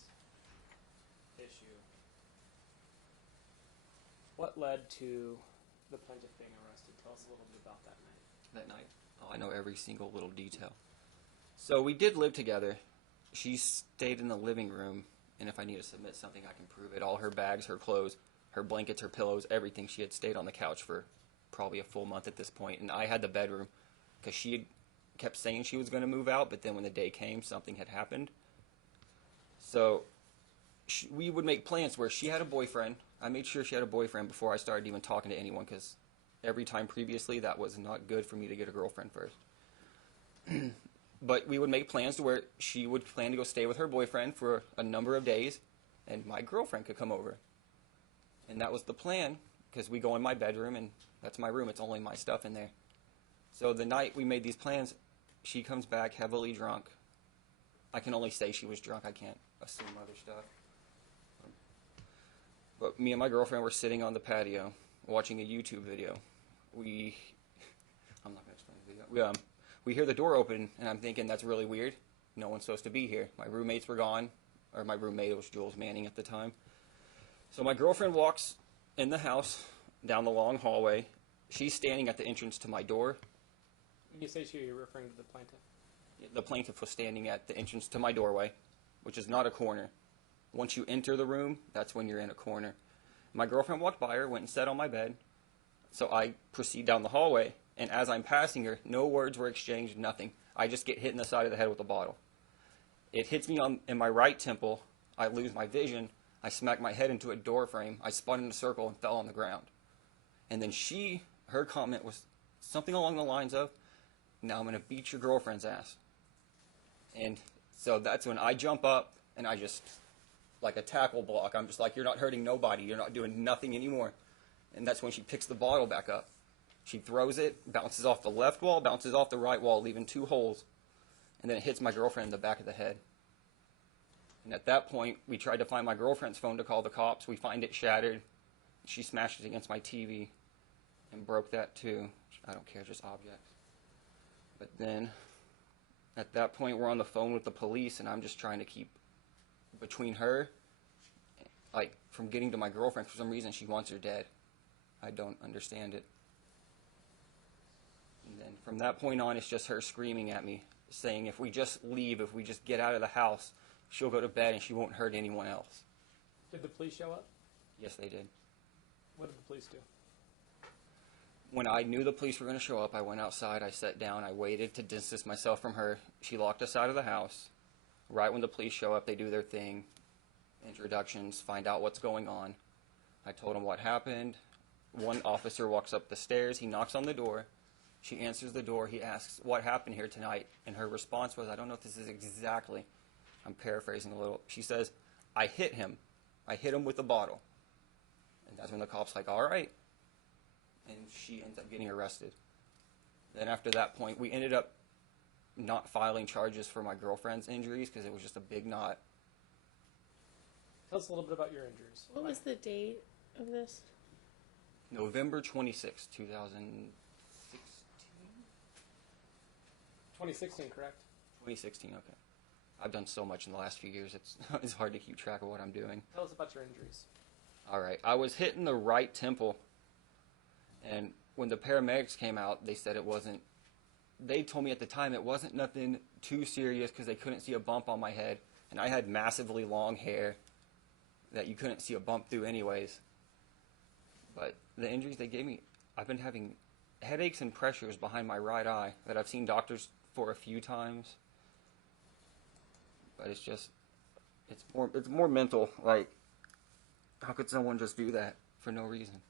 issue. What led to the plaintiff being arrested? Tell us a little bit about that night. That night, oh, I know every single little detail. So we did live together. She stayed in the living room, and if I need to submit something, I can prove it. All her bags, her clothes, her blankets, her pillows, everything. She had stayed on the couch for probably a full month at this point, and I had the bedroom because she had kept saying she was going to move out, but then when the day came, something had happened. So we would make plans where she had a boyfriend. I made sure she had a boyfriend before I started even talking to anyone because every time previously that was not good for me to get a girlfriend first. But we would make plans to where she would plan to go stay with her boyfriend for a number of days, and my girlfriend could come over. And that was the plan, because we go in my bedroom, and that's my room. It's only my stuff in there. So the night we made these plans, she comes back heavily drunk. I can only say she was drunk. I can't assume other stuff. But me and my girlfriend were sitting on the patio watching a YouTube video. I'm not going to explain the video. We hear the door open, and I'm thinking that's really weird. No one's supposed to be here. My roommates were gone, or my roommate was Jules Manning at the time. So my girlfriend walks in the house down the long hallway. She's standing at the entrance to my door. When you say she, you're referring to the plaintiff? The plaintiff was standing at the entrance to my doorway, which is not a corner. Once you enter the room, that's when you're in a corner. My girlfriend walked by her, went and sat on my bed. So I proceed down the hallway, and as I'm passing her, no words were exchanged, nothing. I just get hit in the side of the head with a bottle. It hits me in my right temple. I lose my vision. I smack my head into a door frame. I spun in a circle and fell on the ground. And then her comment was something along the lines of, "Now I'm going to beat your girlfriend's ass." And so that's when I jump up, and I just, like a tackle block, I'm just like, "You're not hurting nobody. You're not doing nothing anymore." And that's when she picks the bottle back up. She throws it, bounces off the left wall, bounces off the right wall, leaving 2 holes. And then it hits my girlfriend in the back of the head. And at that point, we tried to find my girlfriend's phone to call the cops. We find it shattered. She smashed it against my TV and broke that too. I don't care, just objects. But then, at that point, we're on the phone with the police, and I'm just trying to keep between her, like, from getting to my girlfriend. For some reason, she wants her dead. I don't understand it. And then from that point on, it's just her screaming at me, saying if we just leave, if we just get out of the house, she'll go to bed and she won't hurt anyone else. Did the police show up? Yes, they did. What did the police do? When I knew the police were going to show up, I went outside, I sat down, I waited to distance myself from her. She locked us out of the house. Right when the police show up, they do their thing, introductions, find out what's going on. I told them what happened. One officer walks up the stairs, he knocks on the door. She answers the door, he asks, "What happened here tonight?" And her response was, I don't know if this is exactly, I'm paraphrasing a little. She says, "I hit him. I hit him with a bottle." And that's when the cop's like, "All right." And she ends up getting arrested. Then after that point, we ended up not filing charges for my girlfriend's injuries because it was just a big knot. Tell us a little bit about your injuries. What was the date of this? November 26, 2016? 2016, correct? 2016, okay. I've done so much in the last few years, it's hard to keep track of what I'm doing. Tell us about your injuries. All right, I was hit in the right temple, and when the paramedics came out, they said they told me at the time it wasn't nothing too serious because they couldn't see a bump on my head, and I had massively long hair that you couldn't see a bump through anyways. But the injuries they gave me, I've been having headaches and pressures behind my right eye that I've seen doctors for a few times. But it's more mental. Like, how could someone just do that? for no reason.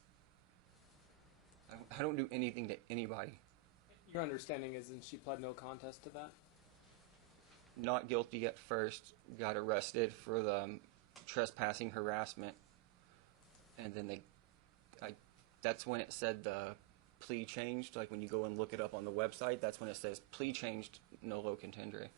I don't do anything to anybody. Your understanding is, and she pled no contest to that? Not guilty at first, got arrested for the trespassing harassment, and then that's when it said the plea changed. Like when you go and look it up on the website, that's when it says plea changed, nolo contendere.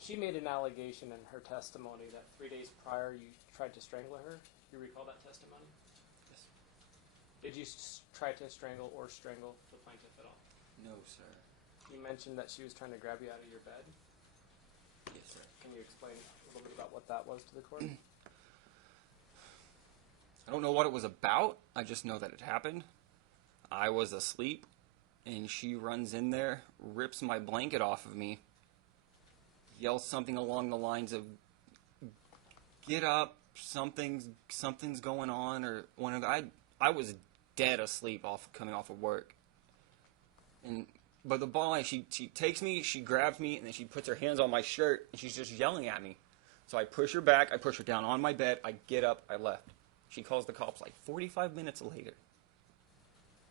She made an allegation in her testimony that 3 days prior you tried to strangle her. You recall that testimony? Yes. Did you try to strangle or strangle the plaintiff at all? No, sir. You mentioned that she was trying to grab you out of your bed. Yes, sir. Can you explain a little bit about what that was to the court? I don't know what it was about. I just know that it happened. I was asleep, and she runs in there, rips my blanket off of me, yells something along the lines of, "Get up, something's going on," or one of the, I was dead asleep coming off of work. But the ball, she takes me, she grabs me, and then she puts her hands on my shirt, and she's just yelling at me. So I push her back, I push her down on my bed, I get up, I left. She calls the cops like 45 minutes later.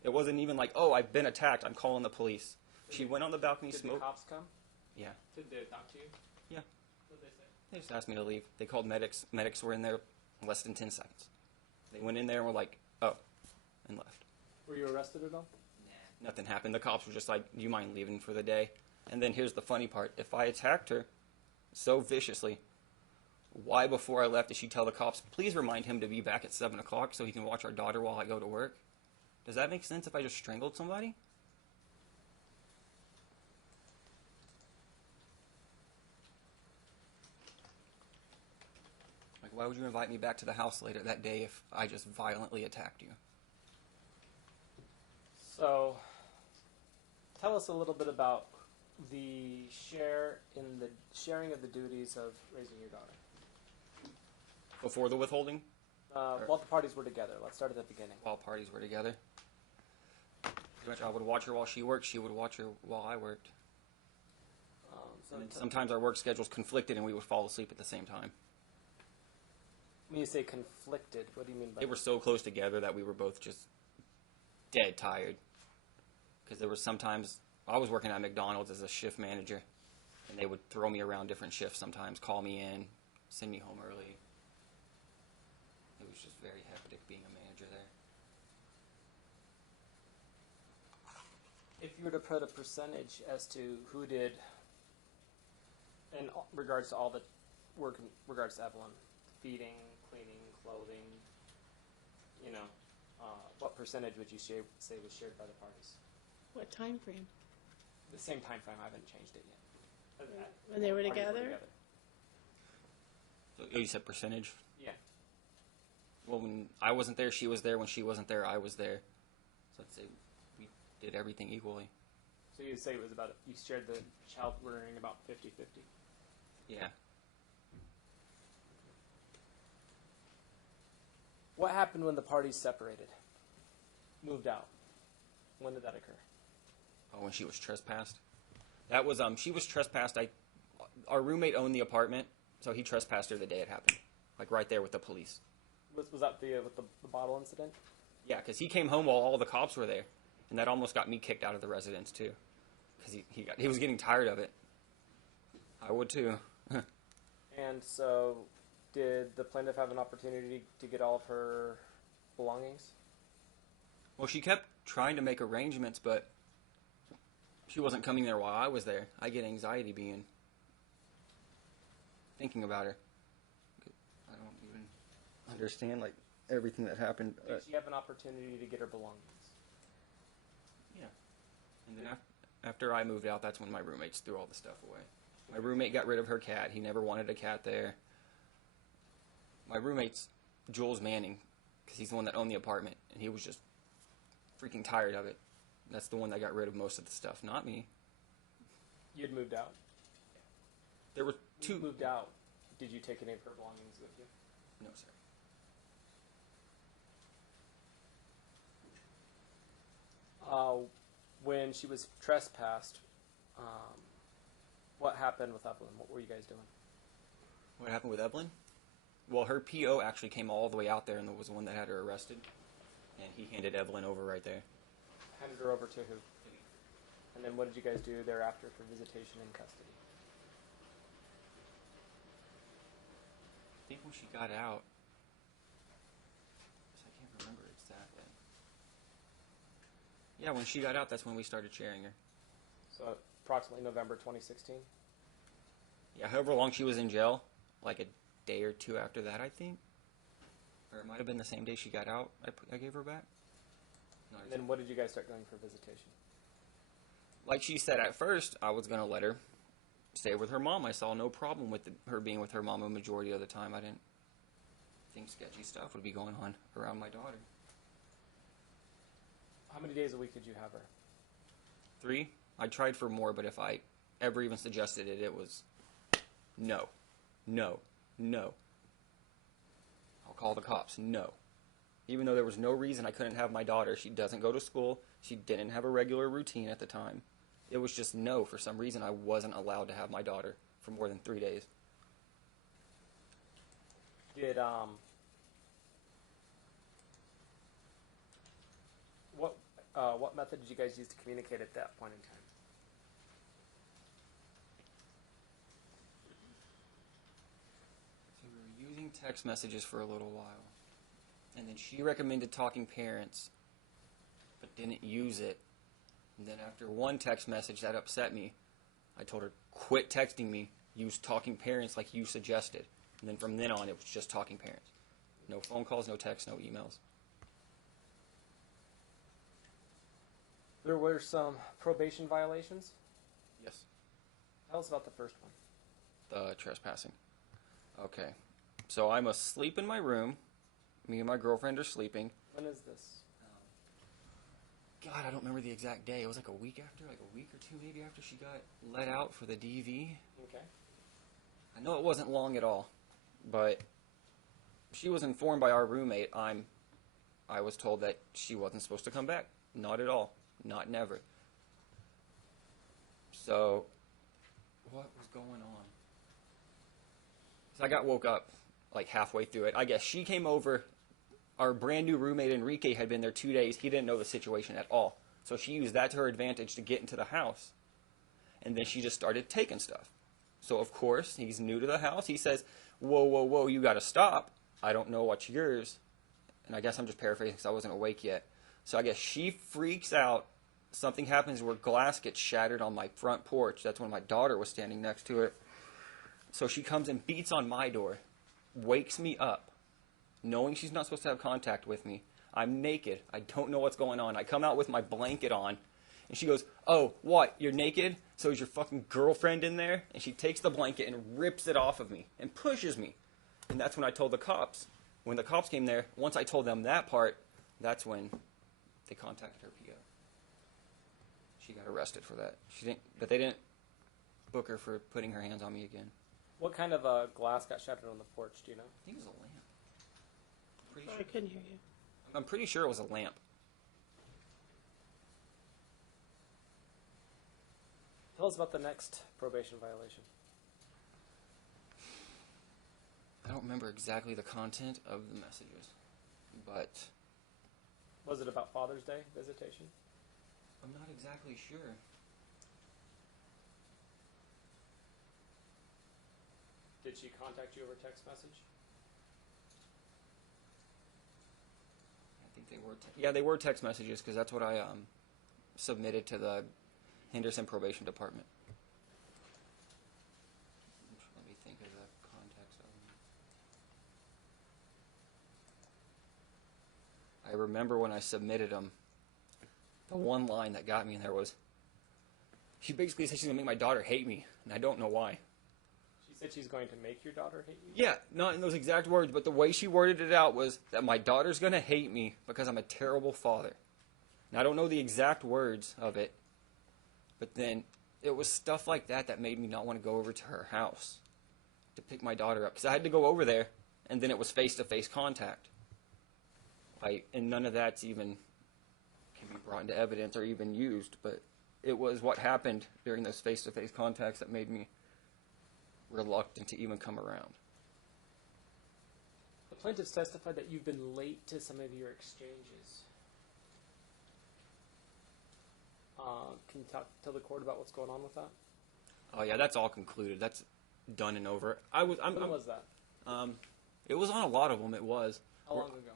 It wasn't even like, oh, I've been attacked, I'm calling the police. She went on the balcony, Did smoked. the cops come? Yeah. Did they talk to you? Yeah. What did they say? They just asked me to leave. They called medics. Medics were in there in less than 10 seconds. They went in there and were like, oh, and left. Were you arrested at all? Nothing happened. The cops were just like, do you mind leaving for the day? And then here's the funny part. If I attacked her so viciously, why before I left did she tell the cops, please remind him to be back at 7 o'clock so he can watch our daughter while I go to work? Does that make sense if I just strangled somebody? Like, why would you invite me back to the house later that day if I just violently attacked you? So, tell us a little bit about the sharing of the duties of raising your daughter. Before the withholding? While the parties were together. Let's start at the beginning. While parties were together. Pretty much I would watch her while she worked. She would watch her while I worked. And sometimes our work schedules conflicted and we would fall asleep at the same time. When you say conflicted, what do you mean by They were so close together that we were both just dead tired. Because there were sometimes, I was working at McDonald's as a shift manager, and they would throw me around different shifts sometimes, call me in, send me home early. It was just very hectic being a manager there. If you were to put a percentage as to who did, in regards to all the work in regards to Evelyn, feeding, cleaning, clothing, what percentage would you say was shared by the parties? What time frame? The same time frame, I haven't changed it yet. When they were Parties together? So you said percentage? Yeah. Well, when I wasn't there, she was there. When she wasn't there, I was there. So I'd say we did everything equally. So you'd say it was about, you shared the child rearing about 50-50. Yeah. What happened when the parties separated? Moved out? When did that occur? Oh, when she was trespassed? That was, she was trespassed. Our roommate owned the apartment, so he trespassed her the day it happened. Like right there with the police. Was that with the bottle incident? Yeah, because he came home while all the cops were there. And that almost got me kicked out of the residence, too. Because he was getting tired of it. I would, too. And so, did the plaintiff have an opportunity to get all of her belongings? Well, she kept trying to make arrangements, but she wasn't coming there while I was there. I get anxiety thinking about her. I don't even understand, like, everything that happened. Did she have an opportunity to get her belongings? Yeah. And then after I moved out, that's when my roommates threw all the stuff away. My roommate got rid of her cat. He never wanted a cat there. My roommate's Jules Manning, because he's the one that owned the apartment, and he was just freaking tired of it. That's the one that got rid of most of the stuff, not me. You had moved out? There were You two. moved out. Did you take any of her belongings with you? No, sir. When she was trespassed, what happened with Evelyn? What were you guys doing? What happened with Evelyn? Well, her PO actually came all the way out there and was the one that had her arrested. And he handed Evelyn over right there. Handed her over to who? And then what did you guys do thereafter for visitation and custody? I think when she got out, I can't remember exactly. Yeah, when she got out, that's when we started sharing her. So approximately November 2016? Yeah, however long she was in jail, like a day or two after that, I think. Or it might have been the same day she got out, I gave her back. No, And then what did you guys start doing for visitation? like she said at first, I was going to let her stay with her mom. I saw no problem with her being with her mom a majority of the time. I didn't think sketchy stuff would be going on around my daughter. How many days a week did you have her? 3. I tried for more, but if I ever even suggested it, it was no, no, no. I'll call the cops. No. Even though there was no reason I couldn't have my daughter. She doesn't go to school. She didn't have a regular routine at the time. It was just no. For some reason, I wasn't allowed to have my daughter for more than 3 days. Did, what method did you guys use to communicate at that point in time? So we were using text messages for a little while. And then she recommended talking parents, but didn't use it. And then after one text message that upset me, I told her, quit texting me, use talking parents like you suggested. And then from then on, it was just talking parents. No phone calls, no texts, no emails. There were some probation violations. Yes. Tell us about the first one. The trespassing. Okay. So I'm asleep in my room. Me and my girlfriend are sleeping. When is this? God, I don't remember the exact day. It was like a week after, like a week or two maybe after she got let out for the DV. Okay. I know it wasn't long at all, but she was informed by our roommate. I was told that she wasn't supposed to come back. Not at all. Not never. So, what was going on? So I got woke up like halfway through it. I guess she came over. Our brand new roommate Enrique had been there 2 days. He didn't know the situation at all. So she used that to her advantage to get into the house. And then she just started taking stuff. So of course, he's new to the house. He says, whoa, whoa, whoa, you got to stop. I don't know what's yours. And I guess I'm just paraphrasing because I wasn't awake yet. So I guess she freaks out. Something happens where glass gets shattered on my front porch. That's when my daughter was standing next to it. So she comes and beats on my door, wakes me up, knowing she's not supposed to have contact with me. I'm naked. I don't know what's going on. I come out with my blanket on, and she goes, oh, what, you're naked? So is your fucking girlfriend in there? And she takes the blanket and rips it off of me and pushes me. And that's when I told the cops. When the cops came there, once I told them that part, that's when they contacted her PO. She got arrested for that. But they didn't book her for putting her hands on me again. What kind of glass got shattered on the porch, do you know? I think it was a lamp. I couldn't hear you. I'm pretty sure it was a lamp. Tell us about the next probation violation. I don't remember exactly the content of the messages, but Was it about Father's Day visitation? I'm not exactly sure. Did she contact you over text message? I think they were. They were text messages because that's what I submitted to the Henderson Probation Department. Let me think of the context of them. I remember when I submitted them, the one line that got me in there was, she basically said she's going to make my daughter hate me, and I don't know why. She said she's going to make your daughter hate you? Yeah, not in those exact words, but the way she worded it out was that my daughter's going to hate me because I'm a terrible father. And I don't know the exact words of it, but then it was stuff like that that made me not want to go over to her house to pick my daughter up. Because I had to go over there, and then it was face-to-face contact. And none of that's even can be brought into evidence or even used, but it was what happened during those face-to-face contacts that made me reluctant to even come around. plaintiffs testified that you've been late to some of your exchanges. Can you tell the court about what's going on with that? Oh yeah, that's all concluded. That's done and over. When was that? It was on a lot of them. It was. How long ago?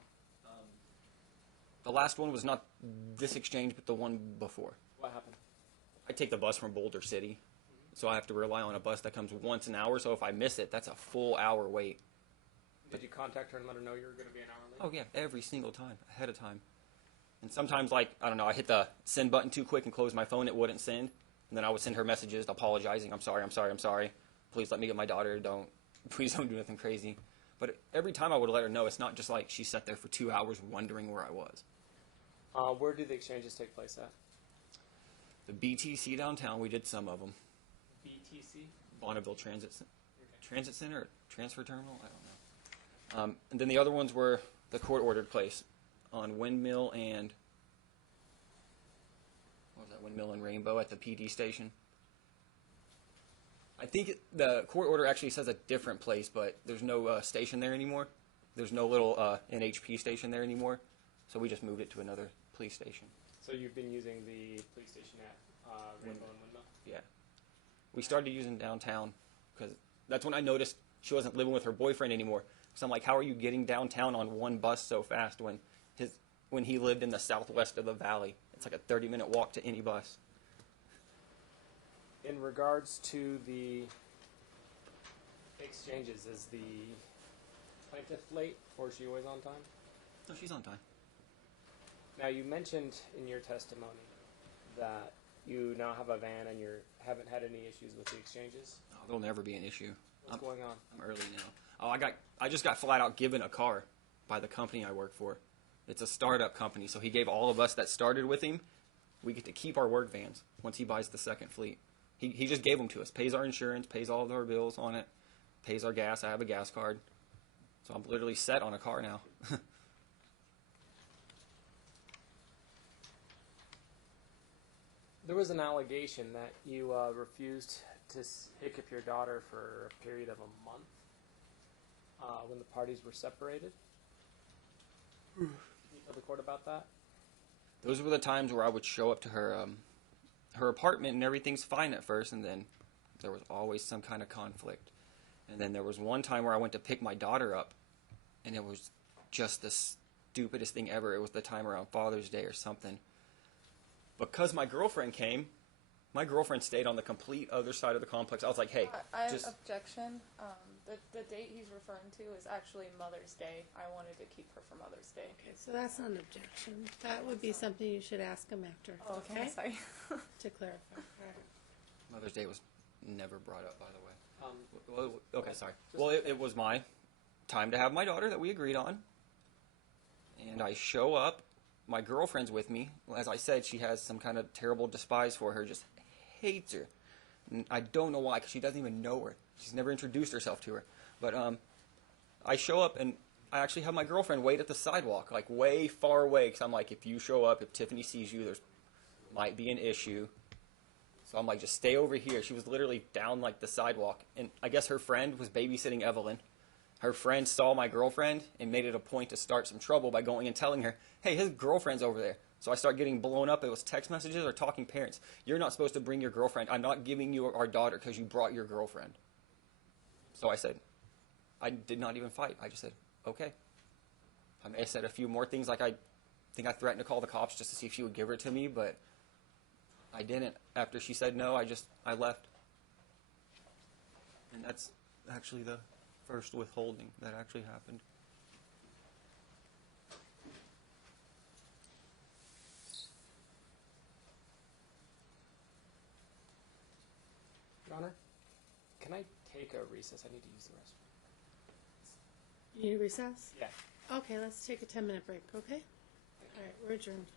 The last one was not this exchange, but the one before. What happened? I take the bus from Boulder City, so I have to rely on a bus that comes once an hour. So if I miss it, that's a full hour wait. Did you contact her and let her know you were going to be an hour late? Oh yeah, every single time, ahead of time. And sometimes, like, I don't know, I hit the send button too quick and closed my phone, it wouldn't send. And then I would send her messages apologizing, I'm sorry. Please let me get my daughter, please don't do anything crazy. But every time I would let her know, it's not just like she sat there for 2 hours wondering where I was. Where do the exchanges take place at? The BTC downtown, we did some of them. BTC? Bonneville Transit Center, or Transfer Terminal, I don't know. And then the other ones were the court-ordered place on Windmill and, what was that, Windmill and Rainbow at the PD station. I think the court order actually says a different place, but there's no station there anymore. There's no little NHP station there anymore, so we just moved it to another police station. So you've been using the police station at Rainbow and Windmill? Yeah. We started using downtown because that's when I noticed she wasn't living with her boyfriend anymore. So I'm like, how are you getting downtown on one bus so fast when he lived in the southwest of the valley? It's like a 30-minute walk to any bus. In regards to the exchanges, is the plaintiff late or is she always on time? No, she's on time. Now, you mentioned in your testimony that you now have a van and you haven't had any issues with the exchanges. Oh, there'll never be an issue. What's going on? I'm early now. Oh, I just got flat out given a car by the company I work for. It's a startup company, so he gave all of us that started with him, we get to keep our work vans once he buys the second fleet. He just gave them to us, pays our insurance, pays all of our bills on it, pays our gas. I have a gas card. So I'm literally set on a car now. There was an allegation that you refused to pick up your daughter for a period of a month when the parties were separated. Can you tell the court about that? Those were the times where I would show up to her apartment and everything's fine at first, and then there was always some kind of conflict. And then there was one time where I went to pick my daughter up, and it was just the stupidest thing ever. It was the time around Father's Day or something. Because my girlfriend came, my girlfriend stayed on the complete other side of the complex. I was like, hey, I just... objection. The date he's referring to is actually Mother's Day. I wanted to keep her for Mother's Day. Okay, so that's not an objection. That would be something you should ask him after. Oh, okay. Sorry. To clarify. All right. Mother's Day was never brought up, by the way. Okay, sorry. Well, it was my time to have my daughter that we agreed on. And I show up. My girlfriend's with me. As I said, she has some kind of terrible despise for her, just hates her. And I don't know why, because she doesn't even know her. She's never introduced herself to her. But I show up, and I actually have my girlfriend wait at the sidewalk, like way far away, because I'm like, if you show up, if Tiffany sees you, there's might be an issue. So I'm like, just stay over here. She was literally down like the sidewalk. And I guess her friend was babysitting Evelyn. Her friend saw my girlfriend and made it a point to start some trouble by going and telling her, hey, his girlfriend's over there. So I start getting blown up. It was text messages or talking parents. You're not supposed to bring your girlfriend. I'm not giving you our daughter because you brought your girlfriend. So I said, I did not even fight. I just said, okay. I may have said a few more things, like I think I threatened to call the cops just to see if she would give her to me, but I didn't. After she said no, I left. And that's actually the first withholding that actually happened. Your Honor, can I take a recess? I need to use the restroom. You need a recess? Yeah. Okay, let's take a 10-minute break, okay? All right, we're adjourned.